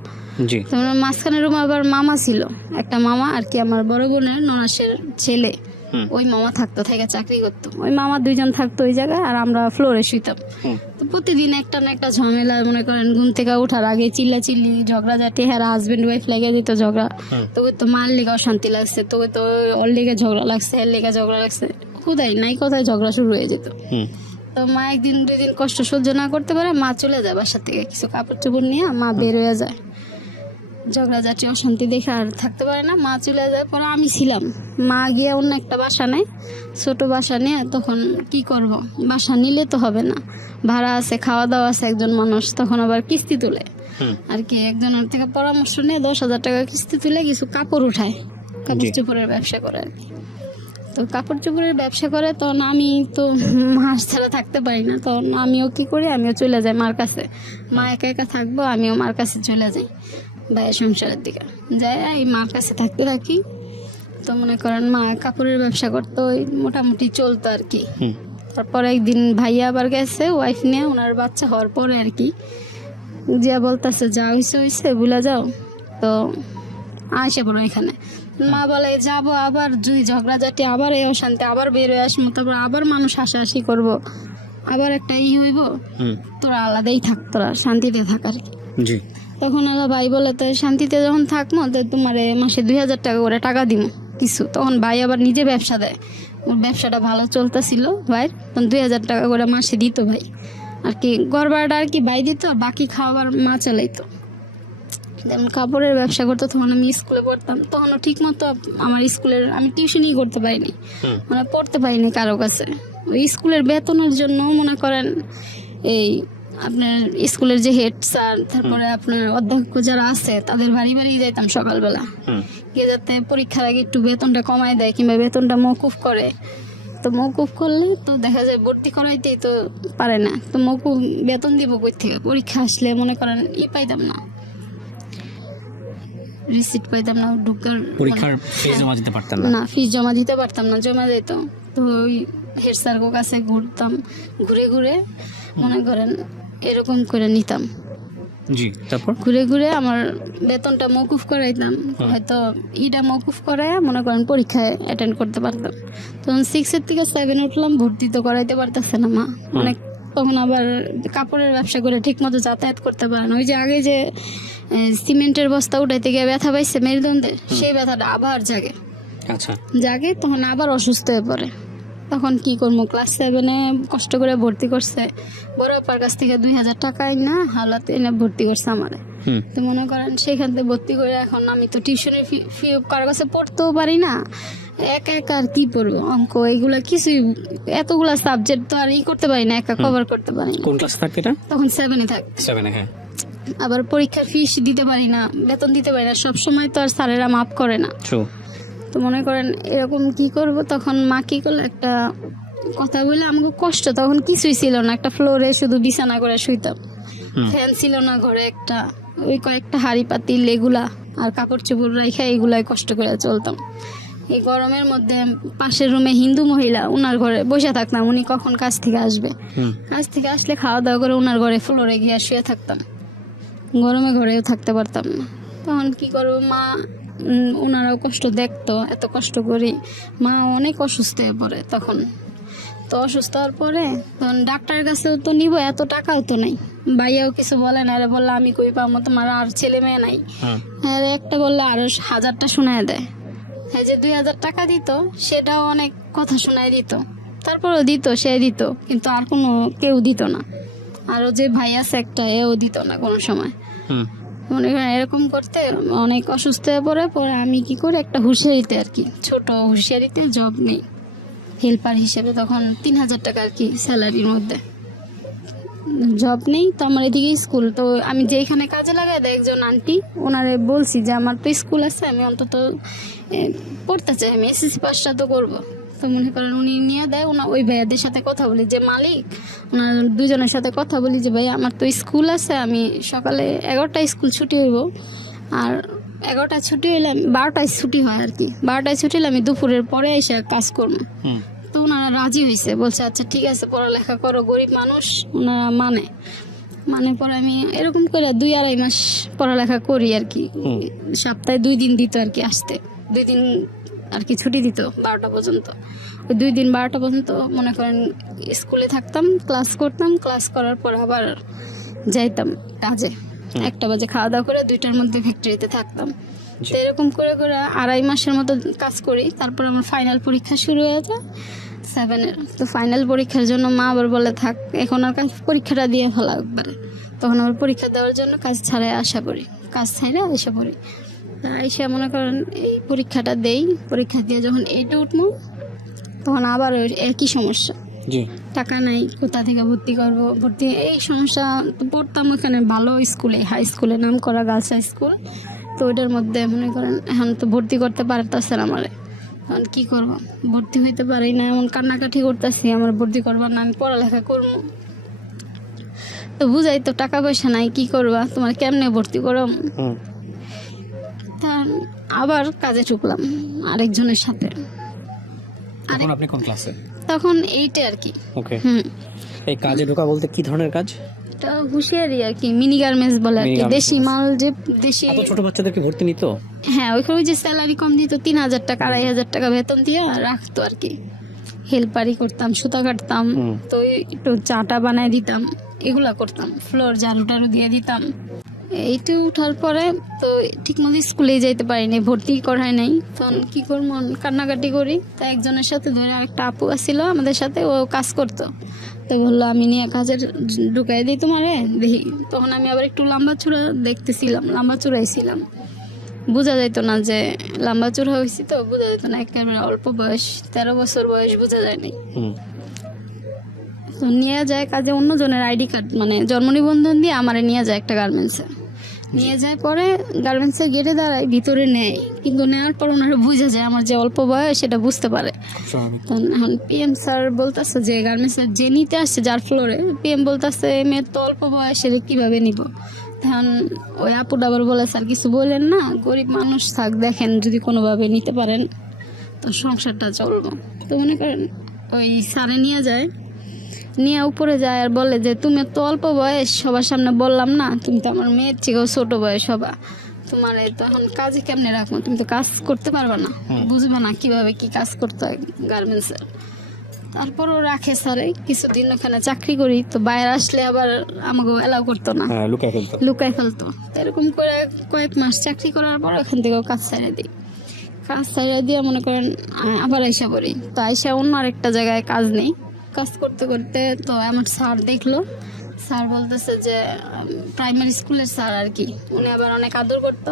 জি তো আমার মাঝখানে রুম আবার মামা ছিল, একটা মামা আর কি, আমার বড় বোনের ননাসের ছেলে, হুম ওই মামা থাকতো, থেকে চাকরি করতো, ওই মামা দুইজন থাকতো ওই জায়গায়, আর আমরা ফ্লোরে শুইতাম। হুম তো প্রতিদিন একটা না একটা ঝামেলা, মনে করেন ঘুম থেকে ওঠার আগে চিল্লাচিল্লি ঝগড়াঝাটি, হ্যাঁ হাজবেন্ড ওয়াইফ লেগে দিত ঝগড়া, হুম তোকে তো মার লেগে অশান্তি লাগছে, তোকে তো ওর লেগে ঝগড়া লাগছে, এর লেগে ঝগড়া লাগছে, কোথায় নাই কোথায় ঝগড়া শুরু হয়ে যেত। হুম তো মা একদিন দুই দিন কষ্ট সহ্য না করতে পারে, মা চলে যায় বাসা থেকে, কিছু কাপড় চোপড় নিয়ে মা বের হয়ে যায়, ঝগড়াঝাটি অশান্তি দেখে আর থাকতে পারে না, মা চলে যায়। পরে আমি ছিলাম, মা গিয়ে অন্য একটা বাসা নেয়, ছোট বাসা নিয়ে, তখন কি করব, বাসা নিলে তো হবে না, ভাড়া আছে, খাওয়া দাওয়া আছে, একজন মানুষ, তখন আবার কিস্তি তুলে হুম আর কি, একজনের থেকে পরামর্শ নিয়ে 10,000 টাকা কিস্তি তুলে কিছু কাপড় উঠায়, কাপড় জি। চোপড়ের ব্যবসা করে আর কি। তো কাপড় চোপড়ের ব্যবসা করে, তখন আমি তো মাস ছাড়া থাকতে পারি না, তখন আমিও কি করি, আমিও চলে যাই মার কাছে, মা একা একা থাকবো, আমিও মার কাছে চলে যাই, ভাইয়ের সংসারের দিকে যাই, এই মার কাছে থাকতে থাকি। তো মনে করেন মা কাপড়ের ব্যবসা করতো, ওই মোটামুটি চলতো আর কি। হুম তারপরে একদিন ভাইয়া আবার গেছে ওয়াইফ নিয়ে, ওনার বাচ্চা হওয়ার পরে আর কি, যা বলতেছে যা হয়েছে হয়েছে ভুলে যাও, তো আসে পড়ো এখানে। মা বলে যাবো, আবার যদি ঝগড়াঝাটি, আবার এই অশান্তি, আবার বের হয়ে আসবো, তারপর আবার মানুষ হাসাহাসি করবো, আবার একটা হইব, হুম তোরা আলাদাই থাক, তোরা শান্তিতে থাক আর কি। জি তখন এলো ভাই বলে, তো শান্তিতে যখন থাকবো, তো তোমার মাসে 2,000 টাকা করে টাকা দিব কিছু। তখন ভাই আবার নিজে ব্যবসা দেয়, ওর ব্যবসাটা ভালো চলতেছিল ভাইয়ের, তখন 2,000 টাকা করে মাসে দিত ভাই আর কি, ঘর ভাড়াটা আর কি ভাই দিত, আর বাকি খাবার মা চালাইতো। যেমন কাপড়ের ব্যবসা করতো, তখন আমি স্কুলে পড়তাম, তখনও ঠিক মতো আমার স্কুলের আমি টিউশনই করতে পারিনি, হুম মানে পড়তে পারিনি কারো কাছে। ওই স্কুলের বেতনের জন্য মনে করেন এই আপনার স্কুলের যে হেড স্যার, তারপরে আপনার অধ্যক্ষ যারা আছে, তাদের বাড়ি বাড়ি যাইতাম সকালবেলা, হুম গিয়ে যাতে পরীক্ষার আগে একটু বেতনটা কমায় দেয়, কিংবা বেতনটা মওকুফ করে। তো মওকুফ করলে তো দেখা যায় ভর্তি করাইতেই তো পারে না, তো মওকুফ বেতন দিব কই থেকে, পরীক্ষা আসলে মনে করেন পাইতাম না, রিসিট পাইতাম না, ঢুকার পরীক্ষার ফি জমা দিতে পারতেন না না, ফিস জমা দিতে পারতাম না, জমা যেত। তো ওই হেড স্যারের কাছে ঘুরতাম, ঘুরে ঘুরে মনে করেন এরকম করে নিতাম, জি তারপর ঘুরে ঘুরে আমার বেতনটা মওকুফ করাইতাম, হয়তো মওকুফ করায় মনে করেন পরীক্ষায় অ্যাটেন্ড করতে পারতাম। তখন 6 থেকে 7 উঠলাম, ভর্তি তো করাইতে পারতেছে না মা অনেক, তখন আবার কাপড়ের ব্যবসা করে ঠিক মতো যাতায়াত করতে পারে না, ওই যে আগে যে সিমেন্টের বস্তা উঠাইতে গিয়ে ব্যথা পাইছে মেরুদণ্ডে, সেই ব্যথাটা আবার আচ্ছা জাগে, তখন আবার অসুস্থ হয়ে পড়ে। তখন কি করবো, ক্লাস 7-এ কষ্ট করে ভর্তি করছে, বড় আপার কাছ থেকে 2,000 টাকা না হালাতে এনে ভর্তি করছে আমারে। হুম তো মনে করেন সেখান থেকে ভর্তি করে, এখন আমি তো টিউশনের ফি কারো কাছে পড়তেও পারি না, একা একা আর কি পড়বো, অঙ্ক এইগুলা কিছুই, এতগুলা সাবজেক্ট তো আর করতে পারি না, একা কভার করতে পারি না। কোন ক্লাস থাকতে এটা তখন 7-এ থাক, 7 হ্যাঁ আবার পরীক্ষার ফিস দিতে পারি না, বেতন দিতে পারি না, সব সময় তো আর স্যারেরা মাফ করে না। ট্রু তো মনে করেন এরকম কি করব, তখন মা কি করলো, একটা কথা বলে, আমাকে কষ্ট তখন কিছুই ছিল না, একটা ফ্লোরে শুধু বিছানা করে শুইতাম, ফ্যান ছিল না ঘরে, একটা ওই কয়েকটা হাঁড়ি পাতিল এগুলা আর কাপড় চোপড় রেখে এগুলাই কষ্ট করে চলতাম। এই গরমের মধ্যে পাশের রুমে হিন্দু মহিলা, ওনার ঘরে বসে থাকতাম, উনি কখন কাজ থেকে আসবে, হুম কাজ থেকে আসলে খাওয়া দাওয়া করে ওনার ঘরে ফ্লোরে গিয়ে শুয়ে থাকতাম, গরমে ঘরেও থাকতে পারতাম না। তখন কি করবো, মা ওনারাও কষ্ট দেখতো, এত কষ্ট করি, মা অনেক অসুস্থ হয়ে পড়ে তখন। তো অসুস্থ হওয়ার পরে তখন ডাক্তারের কাছেও তো নিব, এত টাকাও তো নাই, ভাইয়াও কিছু বলে না, বললো আমি কই পাবো, তোমার আর ছেলে মেয়ে নাই, আর একটা বললো আরো 1,000টা শোনায় দেয়, এই যে 2,000 টাকা দিত, সেটাও অনেক কথা শোনায় দিত, তারপরেও দিত, সে দিত, কিন্তু আর কোনো কেউ দিত না, আরও যে ভাই আছে একটা, এও দিত না কোনো সময়। হুম মনে করেন এরকম করতে অনেক অসুস্থ হয়ে পড়ে, পরে আমি কি করি, একটা হুঁশিয়ারিতে আর কি, ছোট হুঁশিয়ারিতে জব নেই হেল্পার হিসেবে, তখন 3,000 টাকা আর কি স্যালারির মধ্যে জব নেই। তো আমার এদিকে স্কুল, তো আমি যেখানে কাজে লাগাই দেয় একজন আন্টি, ওনারে বলছি যে আমার তো স্কুল আছে, আমি অন্তত পড়তে চাই, আমি এসএসসি পাসটা তো করবো। তো মনে করেন উনি নিয়ে দেয়, ওই ভাইয়াদের সাথে কথা বলি, যে মালিক, ওনার দুজনের সাথে কথা বলি যে ভাই আমার তো স্কুল আছে, আমি সকালে 11টায় স্কুল ছুটি হইব, আর 11টায় ছুটি হইলে 12টায় ছুটি হয় আর কি, 12টায় ছুটি হলে আমি দুপুরের পরে এসে কাজ করবো। হুম। তো ওনারা রাজি হয়েছে, বলছে আচ্ছা ঠিক আছে পড়ালেখা করো, গরিব মানুষ, ওনারা মানে পরে আমি এরকম করে 2-2.5 মাস পড়ালেখা করি আর কি। হুম। সপ্তাহে 2 দিন দিত আর কি, আসতে 2 দিন আর কি ছুটি দিত 12টা পর্যন্ত। ওই 2 দিন 12টা পর্যন্ত মনে করেন স্কুলে থাকতাম, ক্লাস করতাম, ক্লাস করার পর আবার যাইতাম কাজে। 1টা বাজে খাওয়া দাওয়া করে 2টার মধ্যে ফ্যাক্টরিতে থাকতাম। তো এরকম করে করে 2.5 মাসের মতো কাজ করি। তারপর আমার ফাইনাল পরীক্ষা শুরু হয়ে যায় 7-এর। তো ফাইনাল পরীক্ষার জন্য মা আবার বলে থাক, এখন আর পরীক্ষাটা দিয়ে ফেলা একবারে। তখন আবার পরীক্ষা দেওয়ার জন্য কাজ ছাড়াই আসা পড়ি, কাজ ছাড়া এসে পড়ি। তা এসে মনে করেন এই পরীক্ষাটা দেই, পরীক্ষা দিয়ে যখন 8-এ উঠবো তখন আবার ওই একই সমস্যা, জি। টাকা নাই, কোথা থেকে ভর্তি করবো, ভর্তি এই সমস্যা। তো পড়তাম ওখানে ভালো স্কুলে, হাই স্কুলে, নাম করা গার্লস হাই স্কুল। তো ওইটার মধ্যে মনে করেন এখন তো ভর্তি করতে পারতেছে না আমারে, এখন কী করবো, ভর্তি হইতে পারি না, এমন কান্নাকাটি করতেছি আমার ভর্তি করবো না, আমি পড়ালেখা করবো। তো বুঝাই তো টাকা পয়সা নাই, কি করবা, তোমার কেমনে ভর্তি করো। হুম। তা আবার কাজে ঢুকলাম আরেকজনের সাথে। এখন আপনি কোন ক্লাসে? তখন 8-এ আর কি। ওকে। হুম, এই কাজে ঢোকা বলতে কি ধরনের কাজ? এটা হুঁশিয়ারি আর কি, মিনি গার্মেন্টস বলে আর Mini কি, garments। দেশি মাল, যে দেশি। এত ছোট বাচ্চাদেরকে ভর্তি নিত? হ্যাঁ, ওইখানে ওই যে স্যালারি কম দিত, 3,000 টাকা 2,500 টাকা বেতন দিয়ে রাখতো আর কি। হেল্পারি করতাম, সুতা কাটতাম, হুম। তো একটু চাটা বানায় দিতাম, এগুলা করতাম, ফ্লোর ঝাড়ু টাড়ু দিয়ে দিতাম। এইটু উঠার পরে তো ঠিকমতো স্কুলে যাইতে পারিনি, ভর্তি করাই নাই। তখন কী করবো, কান্নাকাটি করি। তো একজনের সাথে ধরে আরেকটা আপু আসছিল আমাদের সাথে, ও কাজ করতো। তো বললো আমি নিয়ে কাজের ঢুকাই দিই তোমারে, দেখি। তখন আমি আবার একটু লম্বা চূড়া দেখতেছিলাম, লম্বা চূড়াইছিলাম, বোঝা যেত না যে লম্বা চূড়া হয়েছি, তো বোঝা যেত না, একেবারে অল্প বয়স, 13 বছর বয়স, বোঝা যায়নি। হুম। তো নিয়ে যায় কাজে, অন্যজনের আইডি কার্ড মানে জন্ম নিবন্ধন দিয়ে আমারে নিয়ে যায় একটা গার্মেন্টসে, নিয়ে যায়। পরে গার্মেন্টসের গেটে দাঁড়ায়, ভিতরে নেয়, কিন্তু নেওয়ার পর ওনারা বুঝে যায় আমার যে অল্প বয়স, সেটা বুঝতে পারে। তখন এখন পিএম স্যার বলতেছে যে গার্মেন্টসের যে নিতে আসছে যার ফ্লোরে, পিএম বলতেছে মেয়ের তো অল্প বয়স, এটা কীভাবে নিব। তখন ওই আপুটা আবার বলে স্যার কিছু বললেন না, গরিব মানুষ, থাক দেখেন যদি কোনোভাবে নিতে পারেন তো সংসারটা চলবো। তো মনে করেন ওই স্যারে নিয়ে যায়, নিয়ে উপরে যায় আর বলে যে তুমি তো অল্প বয়স, সবার সামনে বললাম না, তুমি তো আমার মেয়ের থেকেও ছোটো বয়স হবা, তোমার তখন কাজে কেমনে রাখবো, তুমি তো কাজ করতে পারবে না, বুঝবে না কিভাবে কি কাজ করতে হয় গার্মেন্টসের। তারপরও রাখে স্যারে, কিছুদিন ওখানে চাকরি করি। তো বাইরে আসলে আবার আমাকে এলাও করতো না, লুকায় ফেলতো। এরকম করে কয়েক মাস চাকরি করার পর ওখান থেকেও কাজ ছাড়িয়ে দিই। কাজ ছাড়িয়ে দিয়ে মনে করেন আবার আইসা পড়ি। তো আইসা অন্য আরেকটা জায়গায় কাজ নেই, কাজ করতে করতে তো আমার স্যার দেখলো, স্যার বলতেছে যে প্রাইমারি স্কুলের স্যার আর কি, উনি আবার অনেক আদর করতো।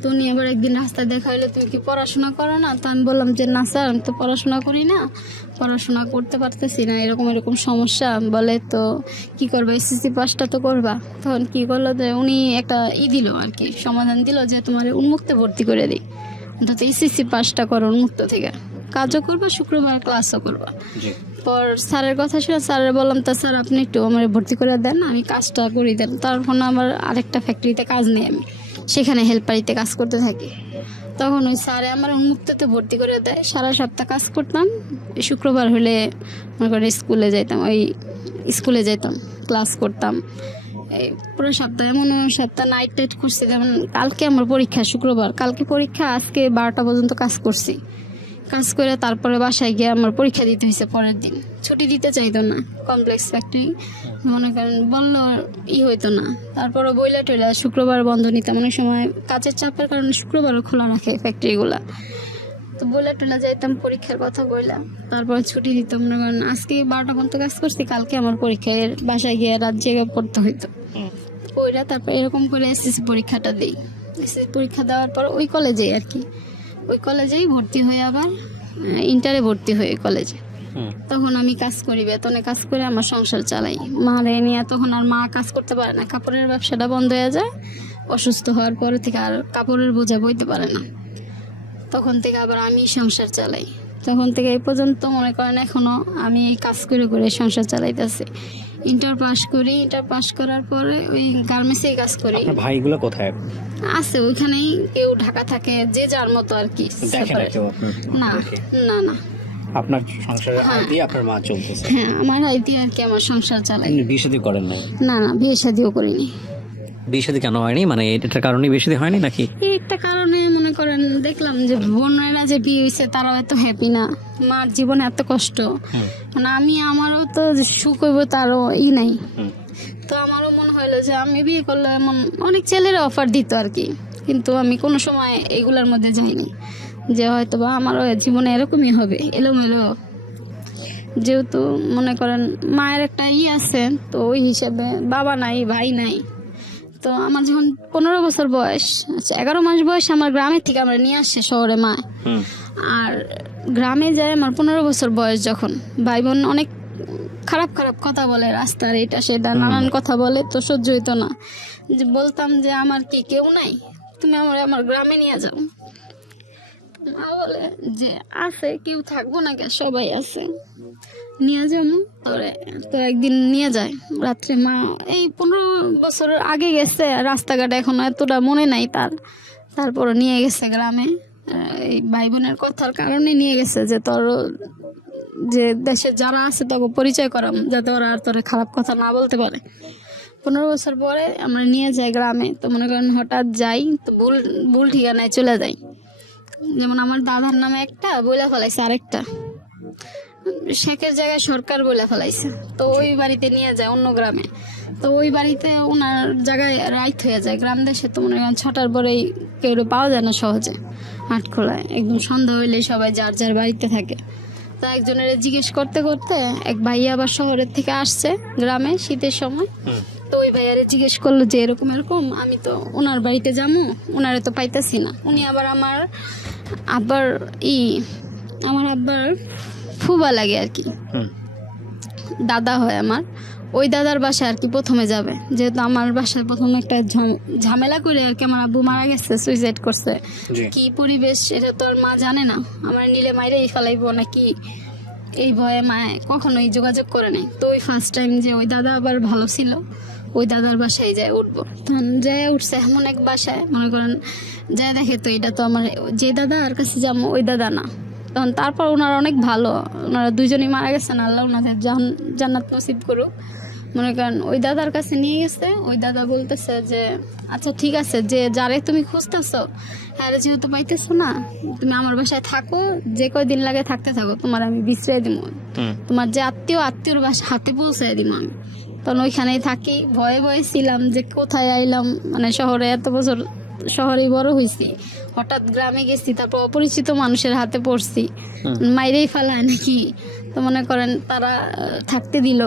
তো উনি আবার একদিন রাস্তায় দেখা হইলো, তুমি কি পড়াশোনা করো না? তো আমি বললাম যে না স্যার, আমি তো পড়াশোনা করি না, পড়াশোনা করতে পারতেছি না, এরকম এরকম সমস্যা। বলে তো কি করবে, এসএসসি পাসটা তো করবা। তখন কি করলো যে উনি একটা দিল আর কি, সমাধান দিল যে তোমার উন্মুক্তে ভর্তি করে দিই, অন্তত এসএসসি পাসটা করো, উন্মুক্ত থেকে কাজও করবা, শুক্রবার ক্লাসও করবা। পর স্যারের কথা শুনে স্যারের বললাম, তা স্যার আপনি একটু আমার ভর্তি করে দেন, আমি কাজটা করি দেন। তারপর আমার আরেকটা ফ্যাক্টরিতে কাজ নেই, আমি সেখানে হেল্পারিতে কাজ করতে থাকি। তখন ওই স্যারে আমার উন্মুক্ততে ভর্তি করে দেয়, সারা সপ্তাহ কাজ করতাম, শুক্রবার হলে মনে করেন স্কুলে যাইতাম, ওই স্কুলে যেতাম, ক্লাস করতাম। এই পুরো সপ্তাহ, এমন সপ্তাহ নাইট টাইট করছি। যেমন কালকে আমার পরীক্ষা, শুক্রবার, কালকে পরীক্ষা, আজকে 12টা পর্যন্ত কাজ করছি। কাজ করে তারপরে বাসায় গিয়ে আমার পরীক্ষা দিতে হয়েছে পরের দিন। ছুটি দিতে চাইতো না কমপ্লেক্স ফ্যাক্টরি, মনে করেন বললো হইতো না। তারপরে বইলা টইলা শুক্রবার বন্ধ নিতাম, অনেক সময় কাজের চাপের কারণে শুক্রবারও খোলা রাখে ফ্যাক্টরিগুলা। তো বইলা টইলা যাইতাম, পরীক্ষার কথা বললাম, তারপরে ছুটি দিতাম। মনে করেন আজকে 12টা পর্যন্ত কাজ করছি, কালকে আমার পরীক্ষা, এর বাসায় গিয়ে রাত জেগে পড়তে হইতো। ওইটা তারপর এরকম করে এসএসসি পরীক্ষাটা দিই। এসএসসি পরীক্ষা দেওয়ার পর ওই কলেজেই আর কি, ওই কলেজেই ভর্তি হয়ে আবার ইন্টারে ভর্তি হয়ে কলেজে। তখন আমি কাজ করি, বেতনে কাজ করে আমার সংসার চালাই। মারে নিয়ে তখন আর মা কাজ করতে পারে না, কাপড়ের ব্যবসাটা বন্ধ হয়ে যায়। অসুস্থ হওয়ার পর থেকে আর কাপড়ের বোঝা বইতে পারে না, তখন থেকে আবার আমি সংসার চালাই। তখন থেকে এই পর্যন্ত মনে করেন এখনও আমি এই কাজ করে করে সংসার চালাইতেছি। ইন্টার পাস করি, ইন্টার পাস করার পরে ওই গার্মেন্টসে কাজ করি। আপনার ভাইগুলো কোথায় এখন? আছে ওইখানেই, কেউ ঢাকা থাকে, যে যার মতো আর কি। দেখেন না কেউ আপনার না ভাইকে? না না, আপনার সংসারের আয় দিয়ে আপনার মা চলতেছে? হ্যাঁ আমার আইতে আর কি আমার সংসার চালাই। আপনি বিয়ে শাদী করেন না? না না, বিয়ে শাদিও করিনি। বিয়ে শাদী কেন হয়নি, মানে এটার কারণে বিয়ে শাদী হয়নি নাকি? এই একটা কারণে মনে করেন দেখলাম যে বোনেরা যে বিয়ে হয়েছে তারাও এত হ্যাপি না, মার জীবনে এত কষ্ট, মানে আমারও তো সুখ হইব তারও নাই। তো আমারও মনে হইলো যে আমি বিয়ে করলে এমন অনেক ছেলেরা অফার দিত আর কি, কিন্তু আমি কোনো সময় এগুলার মধ্যে যাইনি, যে হয়তো বা আমারও জীবনে এরকমই হবে এলোমেলো। যেহেতু মনে করেন মায়ের একটা আছে, তো ওই হিসাবে বাবা নাই, ভাই নাই। তো আমার যখন 15 বছর বয়স, আচ্ছা 11 মাস বয়স, আমার গ্রামের থেকে আমরা নিয়ে আসছে শহরে মা। আর গ্রামে যায় আমার 15 বছর বয়স যখন, ভাই বোন অনেক খারাপ খারাপ কথা বলে, রাস্তার এটা সেটা নানান কথা বলে, তো সহ্য হইতো না। যে বলতাম যে আমার কি কেউ নাই, তুমি আমার গ্রামে নিয়ে যাও। মা বলে যে আছে, কেউ থাকবো না কে, সবাই আছে, নিয়ে যাবো। তো একদিন নিয়ে যায় রাত্রে। মা এই 15 বছর আগে গেছে, রাস্তাঘাট এখন এতটা মনে নাই তার, তারপরে নিয়ে গেছে গ্রামে। এই ভাই বোনের কথার কারণে নিয়ে গেছে, যে তোর যে দেশে যারা আছে তাকে পরিচয় করাম, যাতে ওরা আর তোর খারাপ কথা না বলতে পারে। 15 বছর পরে আমরা নিয়ে যাই গ্রামে। তো মনে করেন হঠাৎ যাই, তো ভুল ঠিকানায় চলে যাই। যেমন আমার দাদার নামে একটা বইলা ফেলাইছে, আরেকটা শেখের জায়গায় সরকার বলে ফেলাইছে। তো ওই বাড়িতে নিয়ে যায় অন্য গ্রামে। তো ওই বাড়িতে ওনার জায়গায় রাইত হয়ে যায়। গ্রাম দেশে তো মনে করেন 6টার পরেই কেউ পাওয়া যায় না সহজে, হাটখোলায় একদম সন্ধ্যা হইলেই সবাই যার যার বাড়িতে থাকে। তা একজনের জিজ্ঞেস করতে করতে এক ভাইয়া আবার শহরের থেকে আসছে গ্রামে শীতের সময়। তো ওই ভাইয়ারে জিজ্ঞেস করলো যে এরকম এরকম, আমি তো ওনার বাড়িতে যাবো, ওনারে তো পাইতেছি না। উনি আবার আমার আব্বার ফুবা লাগে আর কি, দাদা হয় আমার। ওই দাদার বাসায় আর কি প্রথমে যাবে, যেহেতু আমার বাসায় প্রথমে একটা ঝামেলা করে আর কি আমার আব্বু মারা গেছে, সুইসাইড করছে। কি পরিবেশ এটা তো আর মা জানে না, আমার নিলে মাইরেই ফেলাইবো নাকি, এই ভয়ে মা কখনোই যোগাযোগ করে নাই। তো ওই ফার্স্ট টাইম যে ওই দাদা আবার ভালো ছিল, ওই দাদার বাসায় যায় উঠবো, তখন যায় উঠছে এমন এক বাসায়, মনে করেন যায় দেখে তো এটা তো আমার যে দাদা আর কাছে যাবো ওই দাদা না। তখন তারপর ওনারা অনেক ভালো, ওনারা দুজনই মারা গেছেন, আল্লাহ ওনাদের জান্নাত নসিব করুক। মনে করেন ওই দাদার কাছে নিয়ে গেছে। ওই দাদা বলতেছে যে আচ্ছা ঠিক আছে, যে যারে তুমি খুঁজতেছো হ্যাঁ যেহেতু পাইতেছো না, তুমি আমার বাসায় থাকো, যে কয়দিন লাগে থাকতে থাকো, তোমার আমি বিশ্রাই দিব, তোমার যে আত্মীয়র বাসা হাতে পৌঁছাই দিব আমি। তখন ওইখানেই থাকি। ভয়ে ভয়ে ছিলাম যে কোথায় আইলাম, মানে শহরে এত বছর শহরেই বড় হয়েছি, হঠাৎ গ্রামে গেছি, তারপর অপরিচিত মানুষের হাতে পড়ছি, মাইরেই ফেলায় নাকি। তো মনে করেন তারা থাকতে দিল,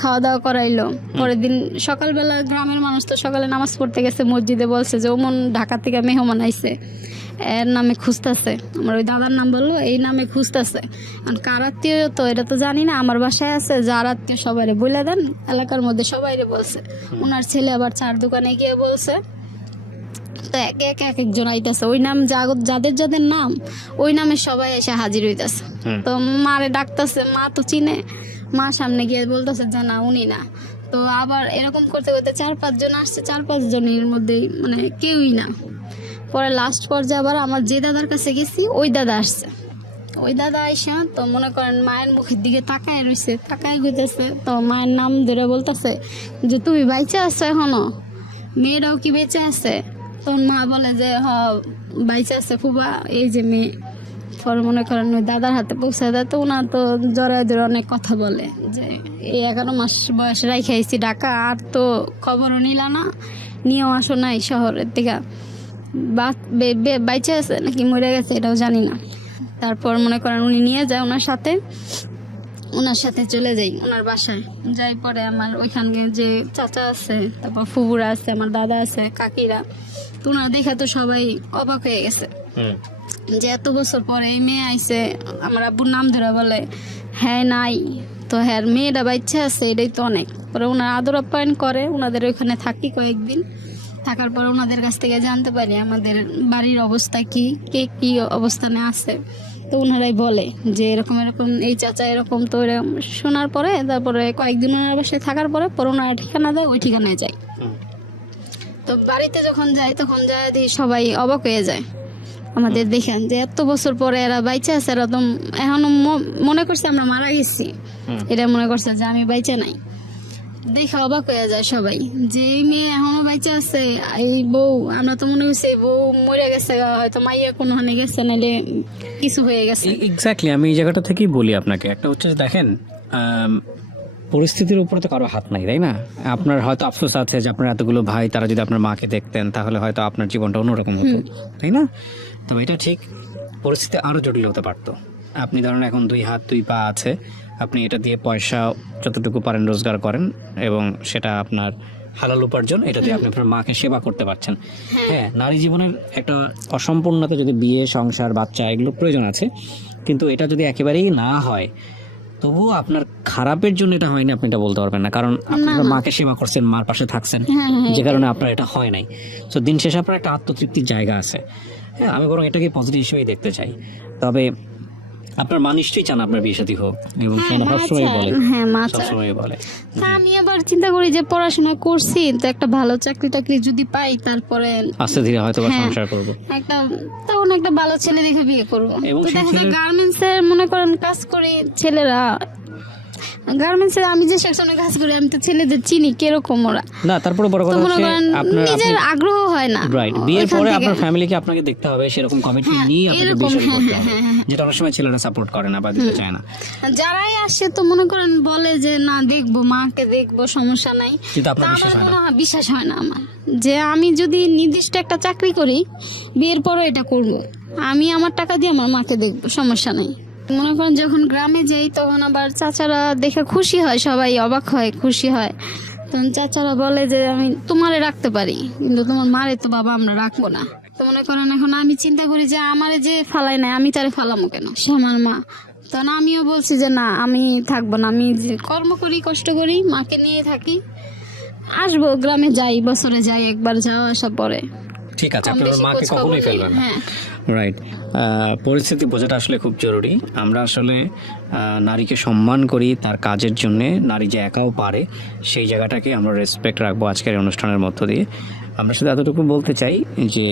খাওয়া দাওয়া করাইলো। পরের দিন সকালবেলা গ্রামের মানুষ তো সকালে নামাজ পড়তে গেছে মসজিদে, বলছে যে ওমন ঢাকা থেকে মেহমান আইছে, এর নামে খুঁজতেছে। আমার ওই দাদার নাম বললো, এই নামে খুঁজতেছে। আর কার আত্মীয় তো এটা তো জানি না, আমার বাসায় আছে, যার আত্মীয় সবাইরে বলে দেন, এলাকার মধ্যে সবাইরে বলছে। ওনার ছেলে আবার 4 দোকানে গিয়ে বলছে। তো এক একজন আইতেছে, ওই নাম যাদের যাদের নাম ওই নামে সবাই এসে হাজির হইতেছে। তো মারে ডাকতেছে, মা তো চিনে, মা সামনে গিয়ে বলতেছে যে না উনি না। তো আবার এরকম করতে করতে 4-5 জন আসছে, 4-5 জনের মধ্যে মানে কেউই না। পরে লাস্ট পর্যায়ে আবার আমার যে দাদার কাছে গেছি ওই দাদা আসছে। ওই দাদা আইসা তো মনে করেন মায়ের মুখের দিকে তাকায় রয়েছে, তাকায় গইতেছে। তো মায়ের নাম ধরে বলতেছে যে তুমি বাইচে আছো এখনো, মেয়েরাও কি বেঁচে আছে? তখন মা বলে যে বাইচে আছে ফুবা, এই যে মেয়ে। পরে মনে করেন ওই দাদার হাতে পৌঁছে দেয়। তো ওনার তো জড়ায় ধরে অনেক কথা বলে যে এই 11 মাস বয়স রাইখাইছি ঢাকা, আর তো খবরও নিলা না, নিয়েও আসো নাই শহরের থেকে, বাইচে আছে নাকি মরে গেছে এটাও জানি না। তারপর মনে করেন উনি নিয়ে যায় ওনার সাথে চলে যাই ওনার বাসায়। যাই পরে আমার ওইখানে যে চাচা আছে, তারপর ফুবুরা আছে, আমার দাদা আছে, কাকিরা, তো ওনারা দেখা তো সবাই অবাক হয়ে গেছে যে এত বছর পরে এই মেয়ে আইছে। আমার আব্বুর নাম ধরে বলে হ্যাঁ নাই, তো হ্যাঁ মেয়েটা বাচ্চা আছে, এটাই তো অনেক। পরে ওনারা আদর আপ্যায়ন করে, ওনাদের ওইখানে থাকি কয়েকদিন। থাকার পর ওনাদের কাছ থেকে জানতে পারি আমাদের বাড়ির অবস্থা কি, কে কি অবস্থানে আছে। তো ওনারাই বলে যে এরকম এরকম এই চাচা এরকম, তো এরকম শোনার পরে তারপরে কয়েকদিন ওনার বাসায় থাকার পরে ওনারা ঠিকানা দেয়, ওই ঠিকানায় যাই। তো বাড়িতে যখন যাই তখন যায় দেখি সবাই অবাক হয়ে যায় আমাদের দেখেন যে এত বছর পরে এরা বাইচা আছে, এরা তো এখনো মনে করছে আমরা মারা গেছি, এটা মনে করছে যে আমি বাইচা নাই। দেখে অবাক হয়ে যায় সবাই যে এই মেয়ে এখনো বাইচা আছে, এই বউ, আমরা তো মনে করছি বউ মরে গেছে, হয়তো মাইয়া কোনোখানে গেছে, নাইলে কিছু হয়ে গেছে। এক্স্যাক্টলি, আমি এই জায়গাটা থেকেই বলি আপনাকে, একটা হচ্ছে যে দেখেন পরিস্থিতির উপরে তো কারো হাত নাই, তাই না? আপনার হয়তো আফসোস আছে যে আপনার এতগুলো ভাই, তারা যদি আপনার মাকে দেখতেন তাহলে হয়তো আপনার জীবনটা অন্যরকম হতো, তাই না? তবে এটা ঠিক, পরিস্থিতি আরও জটিল হতে পারতো। আপনি ধরেন এখন 2 হাত 2 পা আছে, আপনি এটা দিয়ে পয়সা যতটুকু পারেন রোজগার করেন এবং সেটা আপনার হালাল উপার্জন, এটা দিয়ে আপনি আপনার মাকে সেবা করতে পারছেন। হ্যাঁ, নারী জীবনের একটা অসম্পূর্ণতা, যদি বিয়ে, সংসার, বাচ্চা এগুলো প্রয়োজন আছে, কিন্তু এটা যদি একেবারেই না হয় তবুও আপনার খারাপের জন্য এটা হয়নি আপনি এটা বলতে পারবেন না, কারণ আপনি আপনার মাকে সেবা করছেন, মার পাশে থাকছেন, যে কারণে আপনার এটা হয় নাই। তো দিন শেষে আপনার একটা আত্মতৃপ্তির জায়গা আছে। হ্যাঁ, আমি বরং এটাকে পজিটিভ হিসেবেই দেখতে চাই। তবে আপনার মা নিশ্চয়ই চান আপনার বিয়ে শাদী হোক, এবং সে সবসময় বলে, হ্যাঁ মা সবসময় বলে। তা আমি আবার চিন্তা করি যে পড়াশোনা করছি তো একটা ভালো চাকরি টাকরি যদি পাই, তারপরে আস্তে ধীরে হয়তো বা সংসার করব, একটা তখন একটা ভালো ছেলে দেখে বিয়ে করবো। এবং তো দেখা যায় গার্মেন্টস এর মনে করেন কাজ করি ছেলেরা, গার্মেন্টস এর আমি যে সেকশনে কাজ করি আমি তো ছেলেদের চিনি কিরকম ওরা না। তারপরে বড় কথা হচ্ছে আপনার নিজের আগ্রহ হয় না, রাইট, বিয়ের পরে আপনার ফ্যামিলিকে আপনাকে দেখতে হবে, সেরকম কমিটমেন্ট নিয়ে আপনাকে বিয়ে শাদী করতে হবে, যেটা অনেক সময় ছেলেরা সাপোর্ট করে না বা দিতে চায় না। যারাই আসে তো মনে করেন বলে যে না দেখবো, মাকে দেখবো, সমস্যা নাই, কিন্তু আপনার বিশ্বাস হয় না আমার, যে আমি যদি নির্দিষ্ট একটা চাকরি করি বিয়ের পরে এটা করব, আমি আমার টাকা দিয়ে আমার মাকে দেখবো, সমস্যা নাই। মনে করেন যখন গ্রামে যাই তখন আবার চাচারা দেখে খুশি হয়, সবাই অবাক হয়, খুশি হয়। তখন চাচারা বলে যে আমি তোমারে রাখতে পারি, কিন্তু তোমার মারে তো বাবা আমরা রাখবো না। তো মনে করেন এখন আমি চিন্তা করি যে আমারে যে ফালাই নাই, আমি তারে ফালামো কেন, সে আমার মা। তখন আমিও বলছি যে না আমি থাকবো না, আমি যে কর্ম করি, কষ্ট করি, মাকে নিয়ে থাকি, আসবো গ্রামে যাই, বছরে যাই একবার, যাওয়া আসা পরে। ঠিক আছে, আপনার মাকে কখনোই ফেলবেন না। রাইট, পরিস্থিতি বোঝাটা আসলে খুব জরুরি। আমরা আসলে নারীকে সম্মান করি তার কাজের জন্যে, নারী যে একাও পারে সেই জায়গাটাকে আমরা রেসপেক্ট রাখবো আজকের অনুষ্ঠানের মধ্য দিয়ে। আমরা শুধু এতটুকু বলতে চাই যে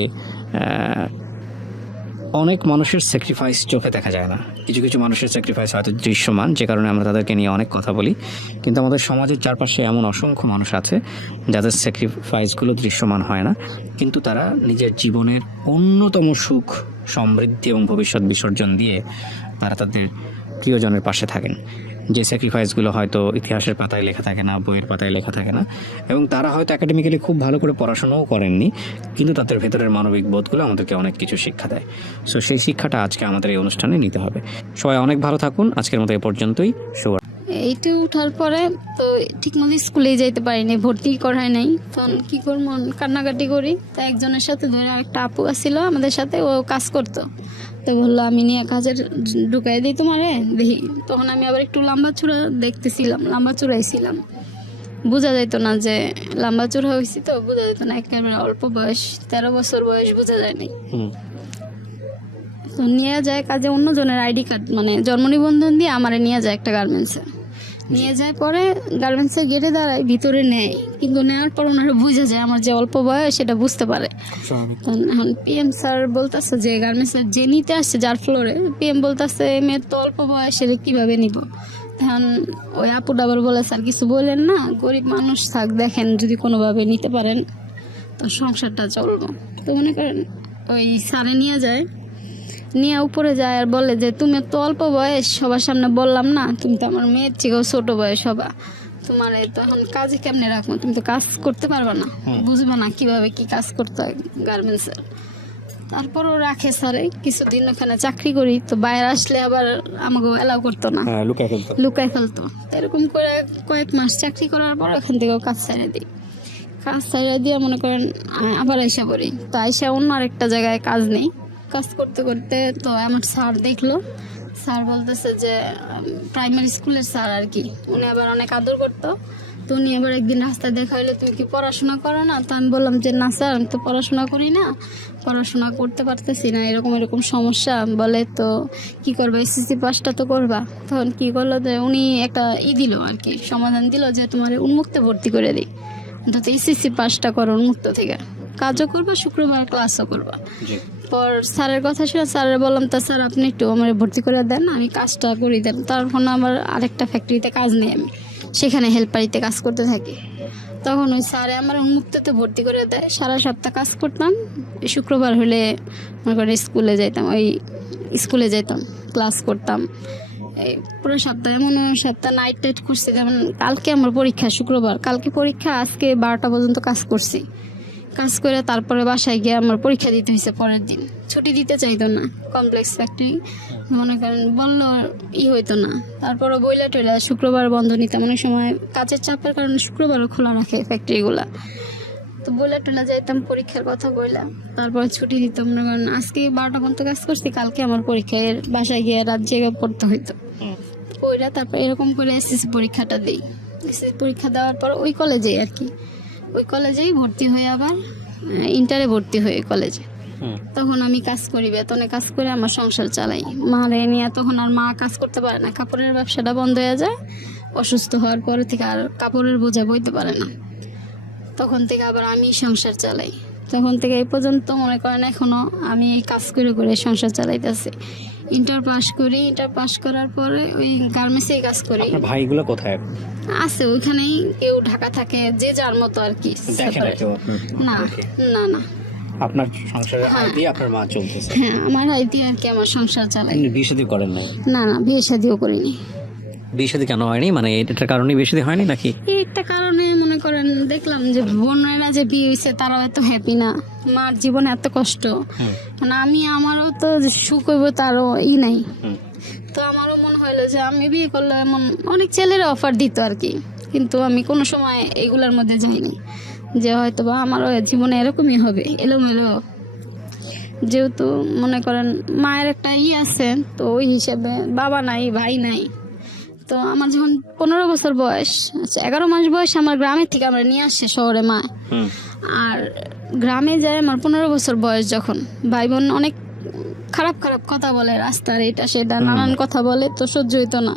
অনেক মানুষের স্যাক্রিফাইস চোখে দেখা যায় না, কিছু কিছু মানুষের স্যাক্রিফাইস হয়তো দৃশ্যমান, যে কারণে আমরা তাদেরকে নিয়ে অনেক কথা বলি। কিন্তু আমাদের সমাজের চারপাশে এমন অসংখ্য মানুষ আছে যাদের স্যাক্রিফাইসগুলো দৃশ্যমান হয় না, কিন্তু তারা নিজের জীবনের অন্যতম সুখ, সমৃদ্ধি এবং ভবিষ্যৎ বিসর্জন দিয়ে তারা তাদের প্রিয়জনের পাশে থাকেন। যে স্যাক্রিফাইসগুলো হয়তো ইতিহাসের পাতায় লেখা থাকে না, বইয়ের পাতায় লেখা থাকে না, এবং তারা হয়তো একাডেমিক্যালি খুব ভালো করে পড়াশোনাও করেননি, কিন্তু তাদের ভেতরের মানবিক বোধগুলো আমাদেরকে অনেক কিছু শিক্ষা দেয়। সো সেই শিক্ষাটা আজকে আমাদের এই অনুষ্ঠানে নিতে হবে। সবাই অনেক ভালো থাকুন, আজকের মতো এই পর্যন্তই। শুভ। এইটা উঠার পরে তো ঠিকমতো স্কুলেই যাইতে পারিনি, ভর্তি করায় নাই, তখন কি করবো, কান্নাকাটি করি। তো একজনের সাথে ধরে একটা আপু আসছিল আমাদের সাথে, ও কাজ করতো, তো বললো আমি নিয়ে কাজের ঢুকাই দিই তোমারে দেখি। তখন আমি আবার একটু লম্বা চূড়া দেখতেছিলাম, লম্বা চূড়াইছিলাম, বোঝা যাইতো না যে লম্বা চূড়া হয়েছি, তো বোঝা যেত না, একেবারে অল্প বয়স, 13 বছর বয়স, বোঝা যায়নি। তো নিয়ে যায় কাজে, অন্যজনের আইডি কার্ড মানে জন্ম নিবন্ধন দিয়ে আমারে নিয়ে যায় একটা গার্মেন্টসে, নিয়ে যায় পরে গার্মেন্টসের গেটে দাঁড়ায়, ভিতরে নেয়, কিন্তু নেওয়ার পর ওনারা বুঝে যায় আমার যে অল্প বয়স সেটা বুঝতে পারে। এখন পিএম স্যার বলতেছে যে গার্মেন্টসের যে নিতে আসছে যার ফ্লোরে, পিএম বলতেছে মেয়ের তো অল্প বয়স, সেটা কীভাবে নিব। এখন ওই আপুটা আবার বলে স্যার কিছু বললেন না, গরিব মানুষ থাক, দেখেন যদি কোনোভাবে নিতে পারেন তো সংসারটা চলবো। তো মনে করেন ওই স্যারে নিয়ে যায়, নিয়ে উপরে যায় আর বলে যে তুমি তো অল্প বয়স, সবার সামনে বললাম না, তুমি তো আমার মেয়ের থেকেও ছোট বয়স হবা, তোমার তো এখন কাজে কেমনে রাখবো, তুমি তো কাজ করতে পারবা না, বুঝবা না কিভাবে কি কাজ করতে হয় গার্মেন্টসের। তারপরও রাখে স্যারে, কিছুদিন ওখানে চাকরি করি, তো বাইরে আসলে আবার আমাকে অ্যালাউ করতো না, লুকাই ফেলতো। এরকম করে কয়েক মাস চাকরি করার পর ওখান থেকেও কাজ ছেড়ে দিই। কাজ ছেড়ে দিয়ে মনে করেন আবার আইসা পড়ি, তো আইসা অন্য আরেকটা জায়গায় কাজ নেই, কাজ করতে করতে তো আমার স্যার দেখলো, স্যার বলতেছে যে প্রাইমারি স্কুলের স্যার আর কি, উনি আবার অনেক আদর করতো, তো উনি আবার একদিন রাস্তায় দেখা হইলো, তুমি কি পড়াশোনা করো না? তো আমি বললাম যে না স্যার, আমি তো পড়াশোনা করি না, পড়াশোনা করতে পারতেছি না, এরকম এরকম সমস্যা। বলে তো কি করবা, এসএসসি পাসটা তো করবা। তখন কি করলো যে উনি একটা দিল আর কি, সমাধান দিল যে তোমার উন্মুক্তে ভর্তি করে দিই, অন্তত এসএসসি পাসটা করো, উন্মুক্ত থেকে কাজও করবা, শুক্রবার ক্লাসও করবা। পর স্যারের কথা শুনে স্যারের বললাম, তা স্যার আপনি একটু আমার ভর্তি করে দেন, আমি কাজটা করে দেন। তখন আমার আরেকটা ফ্যাক্টরিতে কাজ নেই, আমি সেখানে হেল্পারিতে কাজ করতে থাকি। তখন ওই স্যারে আমার উন্মুক্ততে ভর্তি করে দেয়, সারা সপ্তাহ কাজ করতাম, শুক্রবার হলে মনে করেন স্কুলে যাইতাম, ওই স্কুলে যেতাম, ক্লাস করতাম। এই পুরো সপ্তাহ, এমন সপ্তাহ নাইট টাইট করছি। যেমন কালকে আমার পরীক্ষা, শুক্রবার কালকে পরীক্ষা, আজকে 12টা পর্যন্ত কাজ করছি। কাজ করে তারপরে বাসায় গিয়ে আমার পরীক্ষা দিতে হয়েছে পরের দিন। ছুটি দিতে চাইতো না কমপ্লেক্স ফ্যাক্টরি, মনে করেন বললো হইতো না। তারপরে বইলা টইলা শুক্রবার বন্ধ নিতাম, অনেক সময় কাজের চাপের কারণে শুক্রবারও খোলা রাখে ফ্যাক্টরিগুলা। তো বইলা টইলা যাইতাম, পরীক্ষার কথা বইলা, তারপরে ছুটি দিতাম। মনে করেন আজকে 12টা পর্যন্ত কাজ করছি, কালকে আমার পরীক্ষা, এর বাসায় গিয়ে রাত জেগে পড়তে হইতো। পড়া তারপর এরকম করে এসএসসি পরীক্ষাটা দিই। এসএসসি পরীক্ষা দেওয়ার পর ওই কলেজেই আর কি, ওই কলেজেই ভর্তি হয়ে আবার ইন্টারে ভর্তি হয়ে কলেজে। তখন আমি কাজ করি, বেতনে কাজ করে আমার সংসার চালাই। মারে নিয়ে তখন আর মা কাজ করতে পারে না, কাপড়ের ব্যবসাটা বন্ধ হয়ে যায়। অসুস্থ হওয়ার পরে থেকে আর কাপড়ের বোঝা বইতে পারে না, তখন থেকে আবার আমি সংসার চালাই। তখন থেকে এই পর্যন্ত মনে করেন এখনও আমি এই কাজ করে করে সংসার চালাইতেছি। ইন্টার পাস করি, ইন্টার পাস করার পরে ওই গার্মেন্টসেই কাজ করি। আপনার ভাইগুলো কোথায়? আছে ওইখানেই, কেউ ঢাকা থাকে, যে যার মতো আর কি। না না না, আপনার সংসারের আয় দিয়ে আপনার মা চলতেছে? হ্যাঁ, আমার আয় দিয়ে আর কি আমার সংসার চালাই। বিয়ে শাদী করেন নাই? না না, বিয়ে শাদিও করিনি। বিয়ে শাদী কেন হয়নি, মানে এটার কারণে বিয়ে শাদী হয়নি নাকি? এই একটা কারণে মনে করেন দেখলাম যে বোনেরা যে বিয়ে হয়েছে তারাও এত হ্যাপি না, মার জীবনে এত কষ্ট, মানে আমি আমারও তো সুখ হইব তারও নাই। তো আমারও মনে হইলো যে আমি বিয়ে করলে, এমন অনেক ছেলেরা অফার দিত আর কি, কিন্তু আমি কোনো সময় এগুলার মধ্যে যাইনি, যে হয়তো বা আমারও জীবনে এরকমই হবে, এলোমেলো। যেহেতু মনে করেন মায়ের একটা আছে, তো ওই হিসেবে বাবা নাই, ভাই নাই। তো আমার যখন 15 বছর বয়স, আচ্ছা 11 মাস বয়স, আমার গ্রামের থেকে আমরা নিয়ে আসছে শহরে মা। আর গ্রামে যায় আমার 15 বছর বয়স যখন, ভাই বোন অনেক খারাপ খারাপ কথা বলে, রাস্তার এটা সেটা নানান কথা বলে, তো সহ্য হইতো না।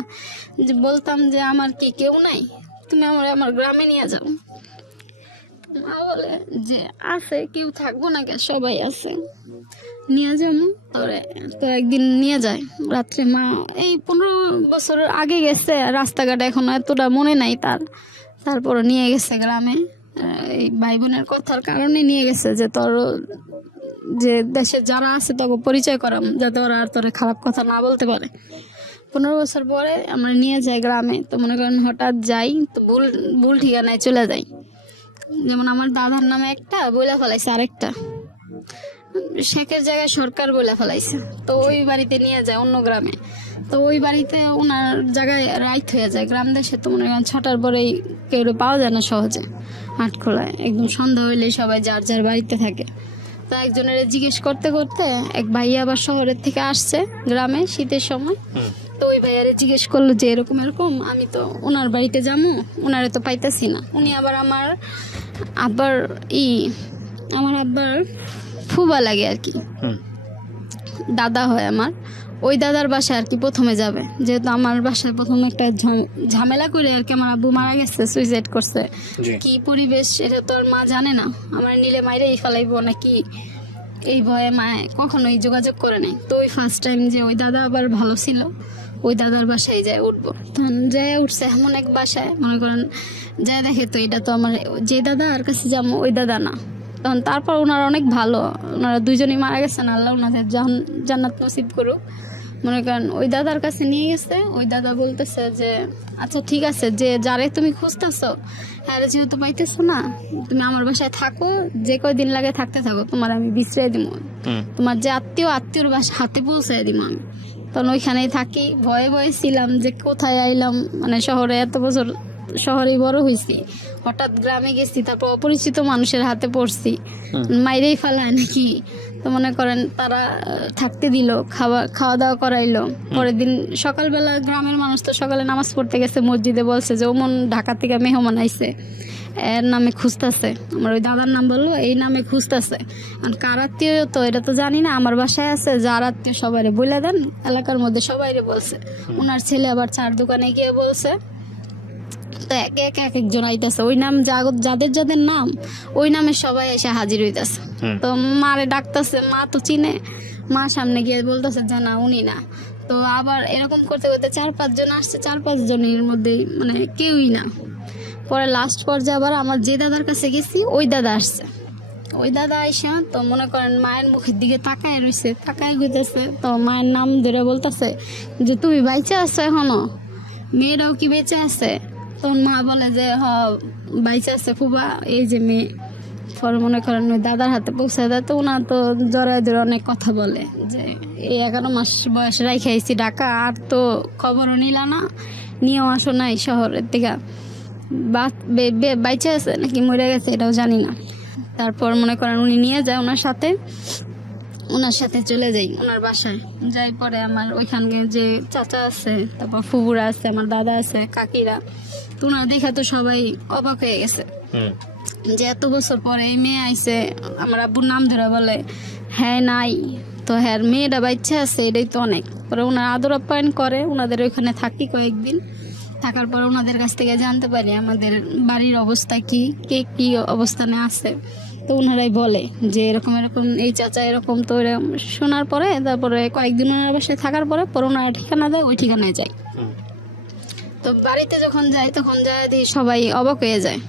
যে বলতাম যে আমার কি কেউ নাই, তুমি আমার গ্রামে নিয়ে যাও। মা বলে যে আছে, কেউ থাকবো না কে, সবাই আছে, নিয়ে যাবো। তো একদিন নিয়ে যায় রাত্রে। মা এই 15 বছর আগে গেছে, রাস্তাঘাটে এখন এতটা মনে নাই তার, তারপর নিয়ে গেছে গ্রামে। এই ভাই বোনের কথার কারণে নিয়ে গেছে, যে তোর যে দেশে যারা আছে তোকে পরিচয় করাম, যাতে ওরা আর তোর খারাপ কথা না বলতে পারে। 15 বছর পরে আমরা নিয়ে যাই গ্রামে। তো মনে করেন হঠাৎ যাই, তো ভুল ঠিকানায় চলে যাই। যেমন আমার দাদার নামে একটা বইলা ফেলাইছে, আরেকটা শেখের জায়গায় সরকার বলে ফেলাইছে। তো ওই বাড়িতে নিয়ে যায় অন্য গ্রামে। তো ওই বাড়িতে ওনার জায়গায় রাইত হয়ে যায়। গ্রাম দেশে তো মনে করেন 6টার পরেই কেউ পাওয়া যায় না সহজে, হাটখোলায় একদম সন্ধ্যা হইলেই সবাই যার যার বাড়িতে থাকে। তো একজনের জিজ্ঞেস করতে করতে এক ভাইয়া আবার শহরের থেকে আসছে গ্রামে শীতের সময়। তো ওই ভাইয়ারে জিজ্ঞেস করলো যে এরকম এরকম, আমি তো ওনার বাড়িতে যাবো, ওনারে তো পাইতেছি না। উনি আবার আমার আব্বার ফুবা লাগে আর কি, দাদা হয় আমার। ওই দাদার বাসায় আর কি প্রথমে যাবে, যেহেতু আমার বাসায় প্রথমে একটা ঝামেলা করে আর কি আমার আব্বু মারা গেছে, সুইসাইড করছে। কি পরিবেশ এটা তো আর মা জানে না, আমার নিলে মাইরেই ফেলাইবো নাকি, এই ভয়ে মায় কখনোই যোগাযোগ করে নাই। তো ওই ফার্স্ট টাইম যে ওই দাদা আবার ভালো ছিল, ওই দাদার বাসায় যায় উঠবো। তখন যায় উঠছে এমন এক বাসায়, মনে করেন যায় দেখে তো এটা তো আমার যে দাদা আর কাছে যাবো ওই দাদা না। তখন তারপর ওনারা অনেক ভালো, ওনারা দুইজনই মারা গেছেন, আল্লাহ ওনাদের জান্নাত নসিব করুক। মনে করেন ওই দাদার কাছে নিয়ে গেছে। ওই দাদা বলতেছে যে আচ্ছা ঠিক আছে, যে যারে তুমি খুঁজতেছো হ্যাঁ যেহেতু পাইতেছো না, তুমি আমার বাসায় থাকো, যে কয়দিন লাগে থাকতে থাকো, তোমার আমি বিছড়াই দিব, তোমার যে আত্মীয়র বাসা হাতে পৌঁছাই দিব আমি। তখন ওইখানেই থাকি। ভয়ে ভয়ে ছিলাম যে কোথায় আইলাম, মানে শহরে এত বছর শহরেই বড় হয়েছি, হঠাৎ গ্রামে গেছি, তারপর অপরিচিত মানুষের হাতে পড়ছি, মাইরেই ফেলায় নাকি। তো মনে করেন তারা থাকতে দিল, খাওয়া দাওয়া করাইলো। পরের দিন সকালবেলা গ্রামের মানুষ তো সকালে নামাজ পড়তে গেছে মসজিদে, বলছে যে ওমন ঢাকা থেকে মেহমান আইছে, এর নামে খুঁজতেছে। আমার ওই দাদার নাম বললো, এই নামে খুঁজতেছে। আর কার আত্মীয় তো এটা তো জানি না, আমার বাসায় আছে, যার আত্মীয় সবাইরে বলে দেন, এলাকার মধ্যে সবাইরে বলছে। ওনার ছেলে আবার চার দোকানে গিয়ে বলছে। তো এক একজন আইতেছে, ওই নাম যাদের যাদের নাম ওই নামে সবাই এসে হাজির হইতেছে। তো মারে ডাকতেছে, মা তো চিনে, মা সামনে গিয়ে বলতেছে যে না উনি না। তো আবার এরকম করতে করতে 4-5 জন আসছে, 4-5 জনের মধ্যে মানে কেউই না। পরে লাস্ট পর্যায়ে আবার আমার যে দাদার কাছে গেছি ওই দাদা আসছে। ওই দাদা আইসা তো মনে করেন মায়ের মুখের দিকে তাকায় রয়েছে, তাকায় ঘুরতেছে। তো মায়ের নাম ধরে বলতেছে যে তুমি বাইচে আছো এখনো, মেয়েরাও কি বেঁচে আছে? তখন মা বলে যে হ বাইচে আছে ফুবা, এই যে মেয়ে। পরে মনে করেন ওই দাদার হাতে পৌঁছে দেয়। তো ওনার তো জড়ায় ধরে অনেক কথা বলে যে এই 11 মাস বয়স রাইখে আইছি ঢাকা, আর তো খবরও নিলা না, নিয়েও আসো নাই শহরের দিকে, বাইচে আছে নাকি মরে গেছে এটাও জানি না। তারপর মনে করেন উনি নিয়ে যায় ওনার সাথে চলে যাই ওনার বাসায়। যাই পরে আমার ওইখানে যে চাচা আছে, তারপর ফুবুরা আছে, আমার দাদা আছে, কাকিরা, তো ওনারা দেখে তো সবাই অবাক হয়ে গেছে যে এত বছর পরে এই মেয়ে আইছে। আমার আব্বুর নাম ধরে বলে হ্যাঁ নাই, তো হ্যাঁ মেয়েটা বাচ্চা আছে, এটাই তো অনেক। পরে ওনারা আদর আপ্যায়ন করে, ওনাদের ওইখানে থাকি কয়েকদিন। থাকার পর ওনাদের কাছ থেকে জানতে পারি আমাদের বাড়ির অবস্থা কি, কে কি অবস্থানে আছে। তো ওনারাই বলে যে এরকম এরকম এই চাচা এরকম। তো এরকম শোনার পরে তারপরে কয়েকদিন ওনার বাসায় থাকার পরে ওনারা ঠিকানা দেয়, ওই ঠিকানায় যায়। তো বাড়িতে যখন যাই তখন যায় দিই সবাই অবাক হয়ে যায়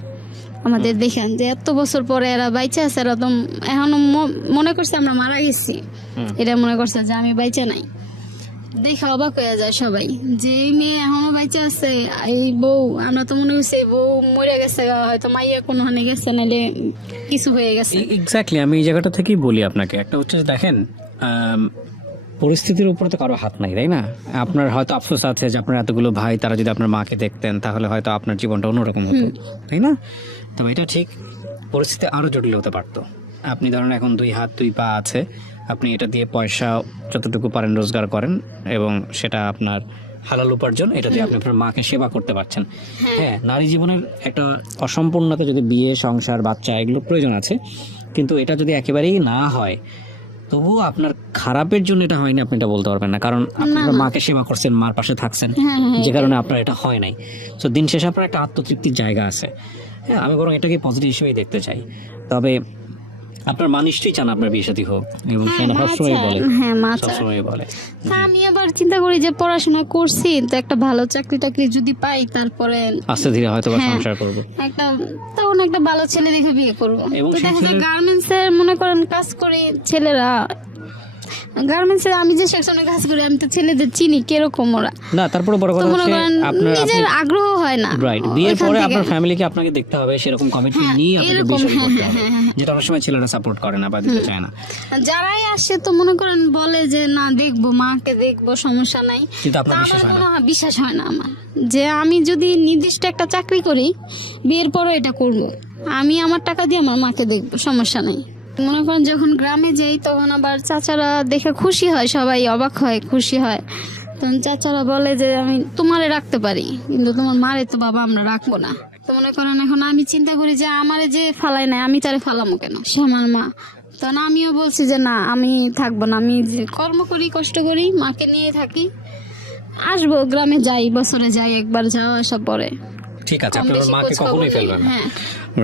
আমাদের দেখেন যে এত বছর পরে এরা বাইচে আছে। এরা তো এখনো মনে করছে আমরা মারা গেছি, এটা মনে করছে যে আমি বাইচে নাই। দেখে অবাক হয়ে যায় সবাই যে এই মেয়ে এখনো বাইচে আছে, এই বউ। আমরা তো মনে করছি এই বউ মরে গেছে, হয়তো মাইয়া কোনোখানে গেছে, নাহলে কিছু হয়ে গেছে। এক্স্যাক্টলি, আমি এই জায়গাটা থেকেই বলি আপনাকে। একটা হচ্ছে যে দেখেন, পরিস্থিতির উপরে তো কারো হাত নাই, তাই না? আপনার হয়তো আফসোস আছে যে আপনার এতগুলো ভাই, তারা যদি আপনার মাকে দেখতেন তাহলে হয়তো আপনার জীবনটা অন্যরকম হতো, তাই না? তবে এটা ঠিক, পরিস্থিতি আরো জটিল হতে পারতো। আপনি ধরেন এখন 2 হাত 2 পা আছে, আপনি এটা দিয়ে পয়সা যতটুকু পারেন রোজগার করেন, এবং সেটা আপনার হালাল উপার্জন, এটা দিয়ে আপনি আপনার মাকে সেবা করতে পারছেন। হ্যাঁ, নারী জীবনের একটা অসম্পূর্ণতা, যদি বিয়ে, সংসার, বাচ্চা এগুলো প্রয়োজন আছে, কিন্তু এটা যদি একেবারেই না হয়, তবুও আপনার খারাপের জন্য এটা হয়নি আপনি এটা বলতে পারবেন না, কারণ আপনি আপনার মাকে সেবা করছেন, মার পাশে থাকছেন, যে কারণে আপনার এটা হয় নাই। তো দিন শেষে আপনার একটা আত্মতৃপ্তির জায়গা আছে। হ্যাঁ, আমি বরং এটাকে পজিটিভ হিসেবেই দেখতে চাই। তবে আপনার মা নিশ্চয়ই চান আপনার বিয়ে শাদী হোক, এবং সে সবসময় বলে, সবসময় বলে। আমি আবার চিন্তা করি যে পড়াশোনা করছি তো একটা ভালো চাকরি যদি পাই, তারপরে আস্তে ধীরে হয়তো সংসার করবো, তখন একটা ভালো ছেলে দেখে বিয়ে করবো। এবং গার্মেন্টস এর মনে করেন কাজ করে ছেলেরা, গার্মেন্টসে আমি যে সেকশনে কাজ করি, আমি তো ছেলেদের চিনি কিরকম ওরা। না, তারপরে বড় কথা হচ্ছে আপনার নিজের আগ্রহ হয় না। রাইট, বিয়ের পরে আপনার ফ্যামিলিকে আপনাকে দেখতে হবে, সেরকম কমিটমেন্ট নিয়ে আপনাকে বিয়ে করতে হবে, যেটা অনেক সময় ছেলেরা সাপোর্ট করে না বা দিতে চায় না। যারাই আসে তো মনে করেন বলে যে না দেখবো, মাকে দেখবো, সমস্যা নাই, কিন্তু আপনার বিশ্বাস হয় না আমার, যে আমি যদি নির্দিষ্ট একটা চাকরি করি, বিয়ের পরও এটা করব, আমি আমার টাকা দিয়ে আমার মাকে দেখবো, সমস্যা নাই। মনে করেন যখন গ্রামে যাই তখন আবার চাচারা দেখে খুশি হয়, সবাই অবাক হয়, খুশি হয়। তখন চাচারা বলে যে আমি তোমারে রাখতে পারি, কিন্তু তোমার মারে তো বাবা আমরা রাখবো না। তো মনে করেন এখন আমি চিন্তা করি যে আমারে যে ফালাই নাই, আমি তারে ফালামো কেন, সে আমার মা। তখন আমিও বলছি যে না আমি থাকবো না, আমি যে কর্ম করি, কষ্ট করি, মাকে নিয়ে থাকি, আসবো গ্রামে যাই, বছরে যাই একবার, যাওয়া আসা পরে। ঠিক আছে, আপনার মাকে কখনোই ফেলবেন না।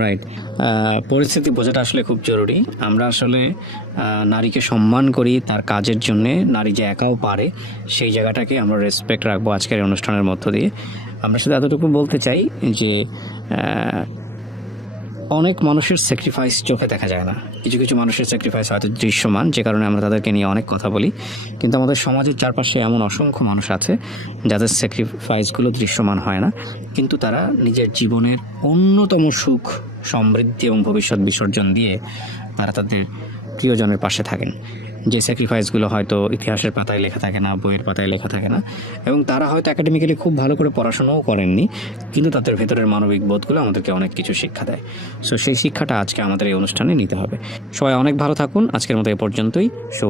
রাইট, পরিস্থিতি বোঝাটা আসলে খুব জরুরি। আমরা আসলে নারীকে সম্মান করি তার কাজের জন্য, নারী যে একাও পারে সেই জায়গাটাকে আমরা রেসপেক্ট রাখবো আজকের এই অনুষ্ঠানের মধ্য দিয়ে। আমরা শুধু এতটুকু বলতে চাই যে অনেক মানুষের স্যাক্রিফাইস চোখে দেখা যায় না, কিছু কিছু মানুষের স্যাক্রিফাইস হয়তো দৃশ্যমান, যে কারণে আমরা তাদেরকে নিয়ে অনেক কথা বলি। কিন্তু আমাদের সমাজের চারপাশে এমন অসংখ্য মানুষ আছে যাদের স্যাক্রিফাইসগুলো দৃশ্যমান হয় না, কিন্তু তারা নিজের জীবনের অন্যতম সুখ, সমৃদ্ধি এবং ভবিষ্যৎ বিসর্জন দিয়ে তারা তাদের প্রিয়জনের পাশে থাকেন। যে স্যাক্রিফাইসগুলো হয়তো ইতিহাসের পাতায় লেখা থাকে না, বইয়ের পাতায় লেখা থাকে না, এবং তারা হয়তো একাডেমিক্যালি খুব ভালো করে পড়াশোনাও করেননি, কিন্তু তাদের ভেতরের মানবিক বোধগুলো আমাদেরকে অনেক কিছু শিক্ষা দেয়। সো সেই শিক্ষাটা আজকে আমাদের এই অনুষ্ঠানে নিতে হবে। সবাই অনেক ভালো থাকুন, আজকের মতো এ পর্যন্তই। শুভ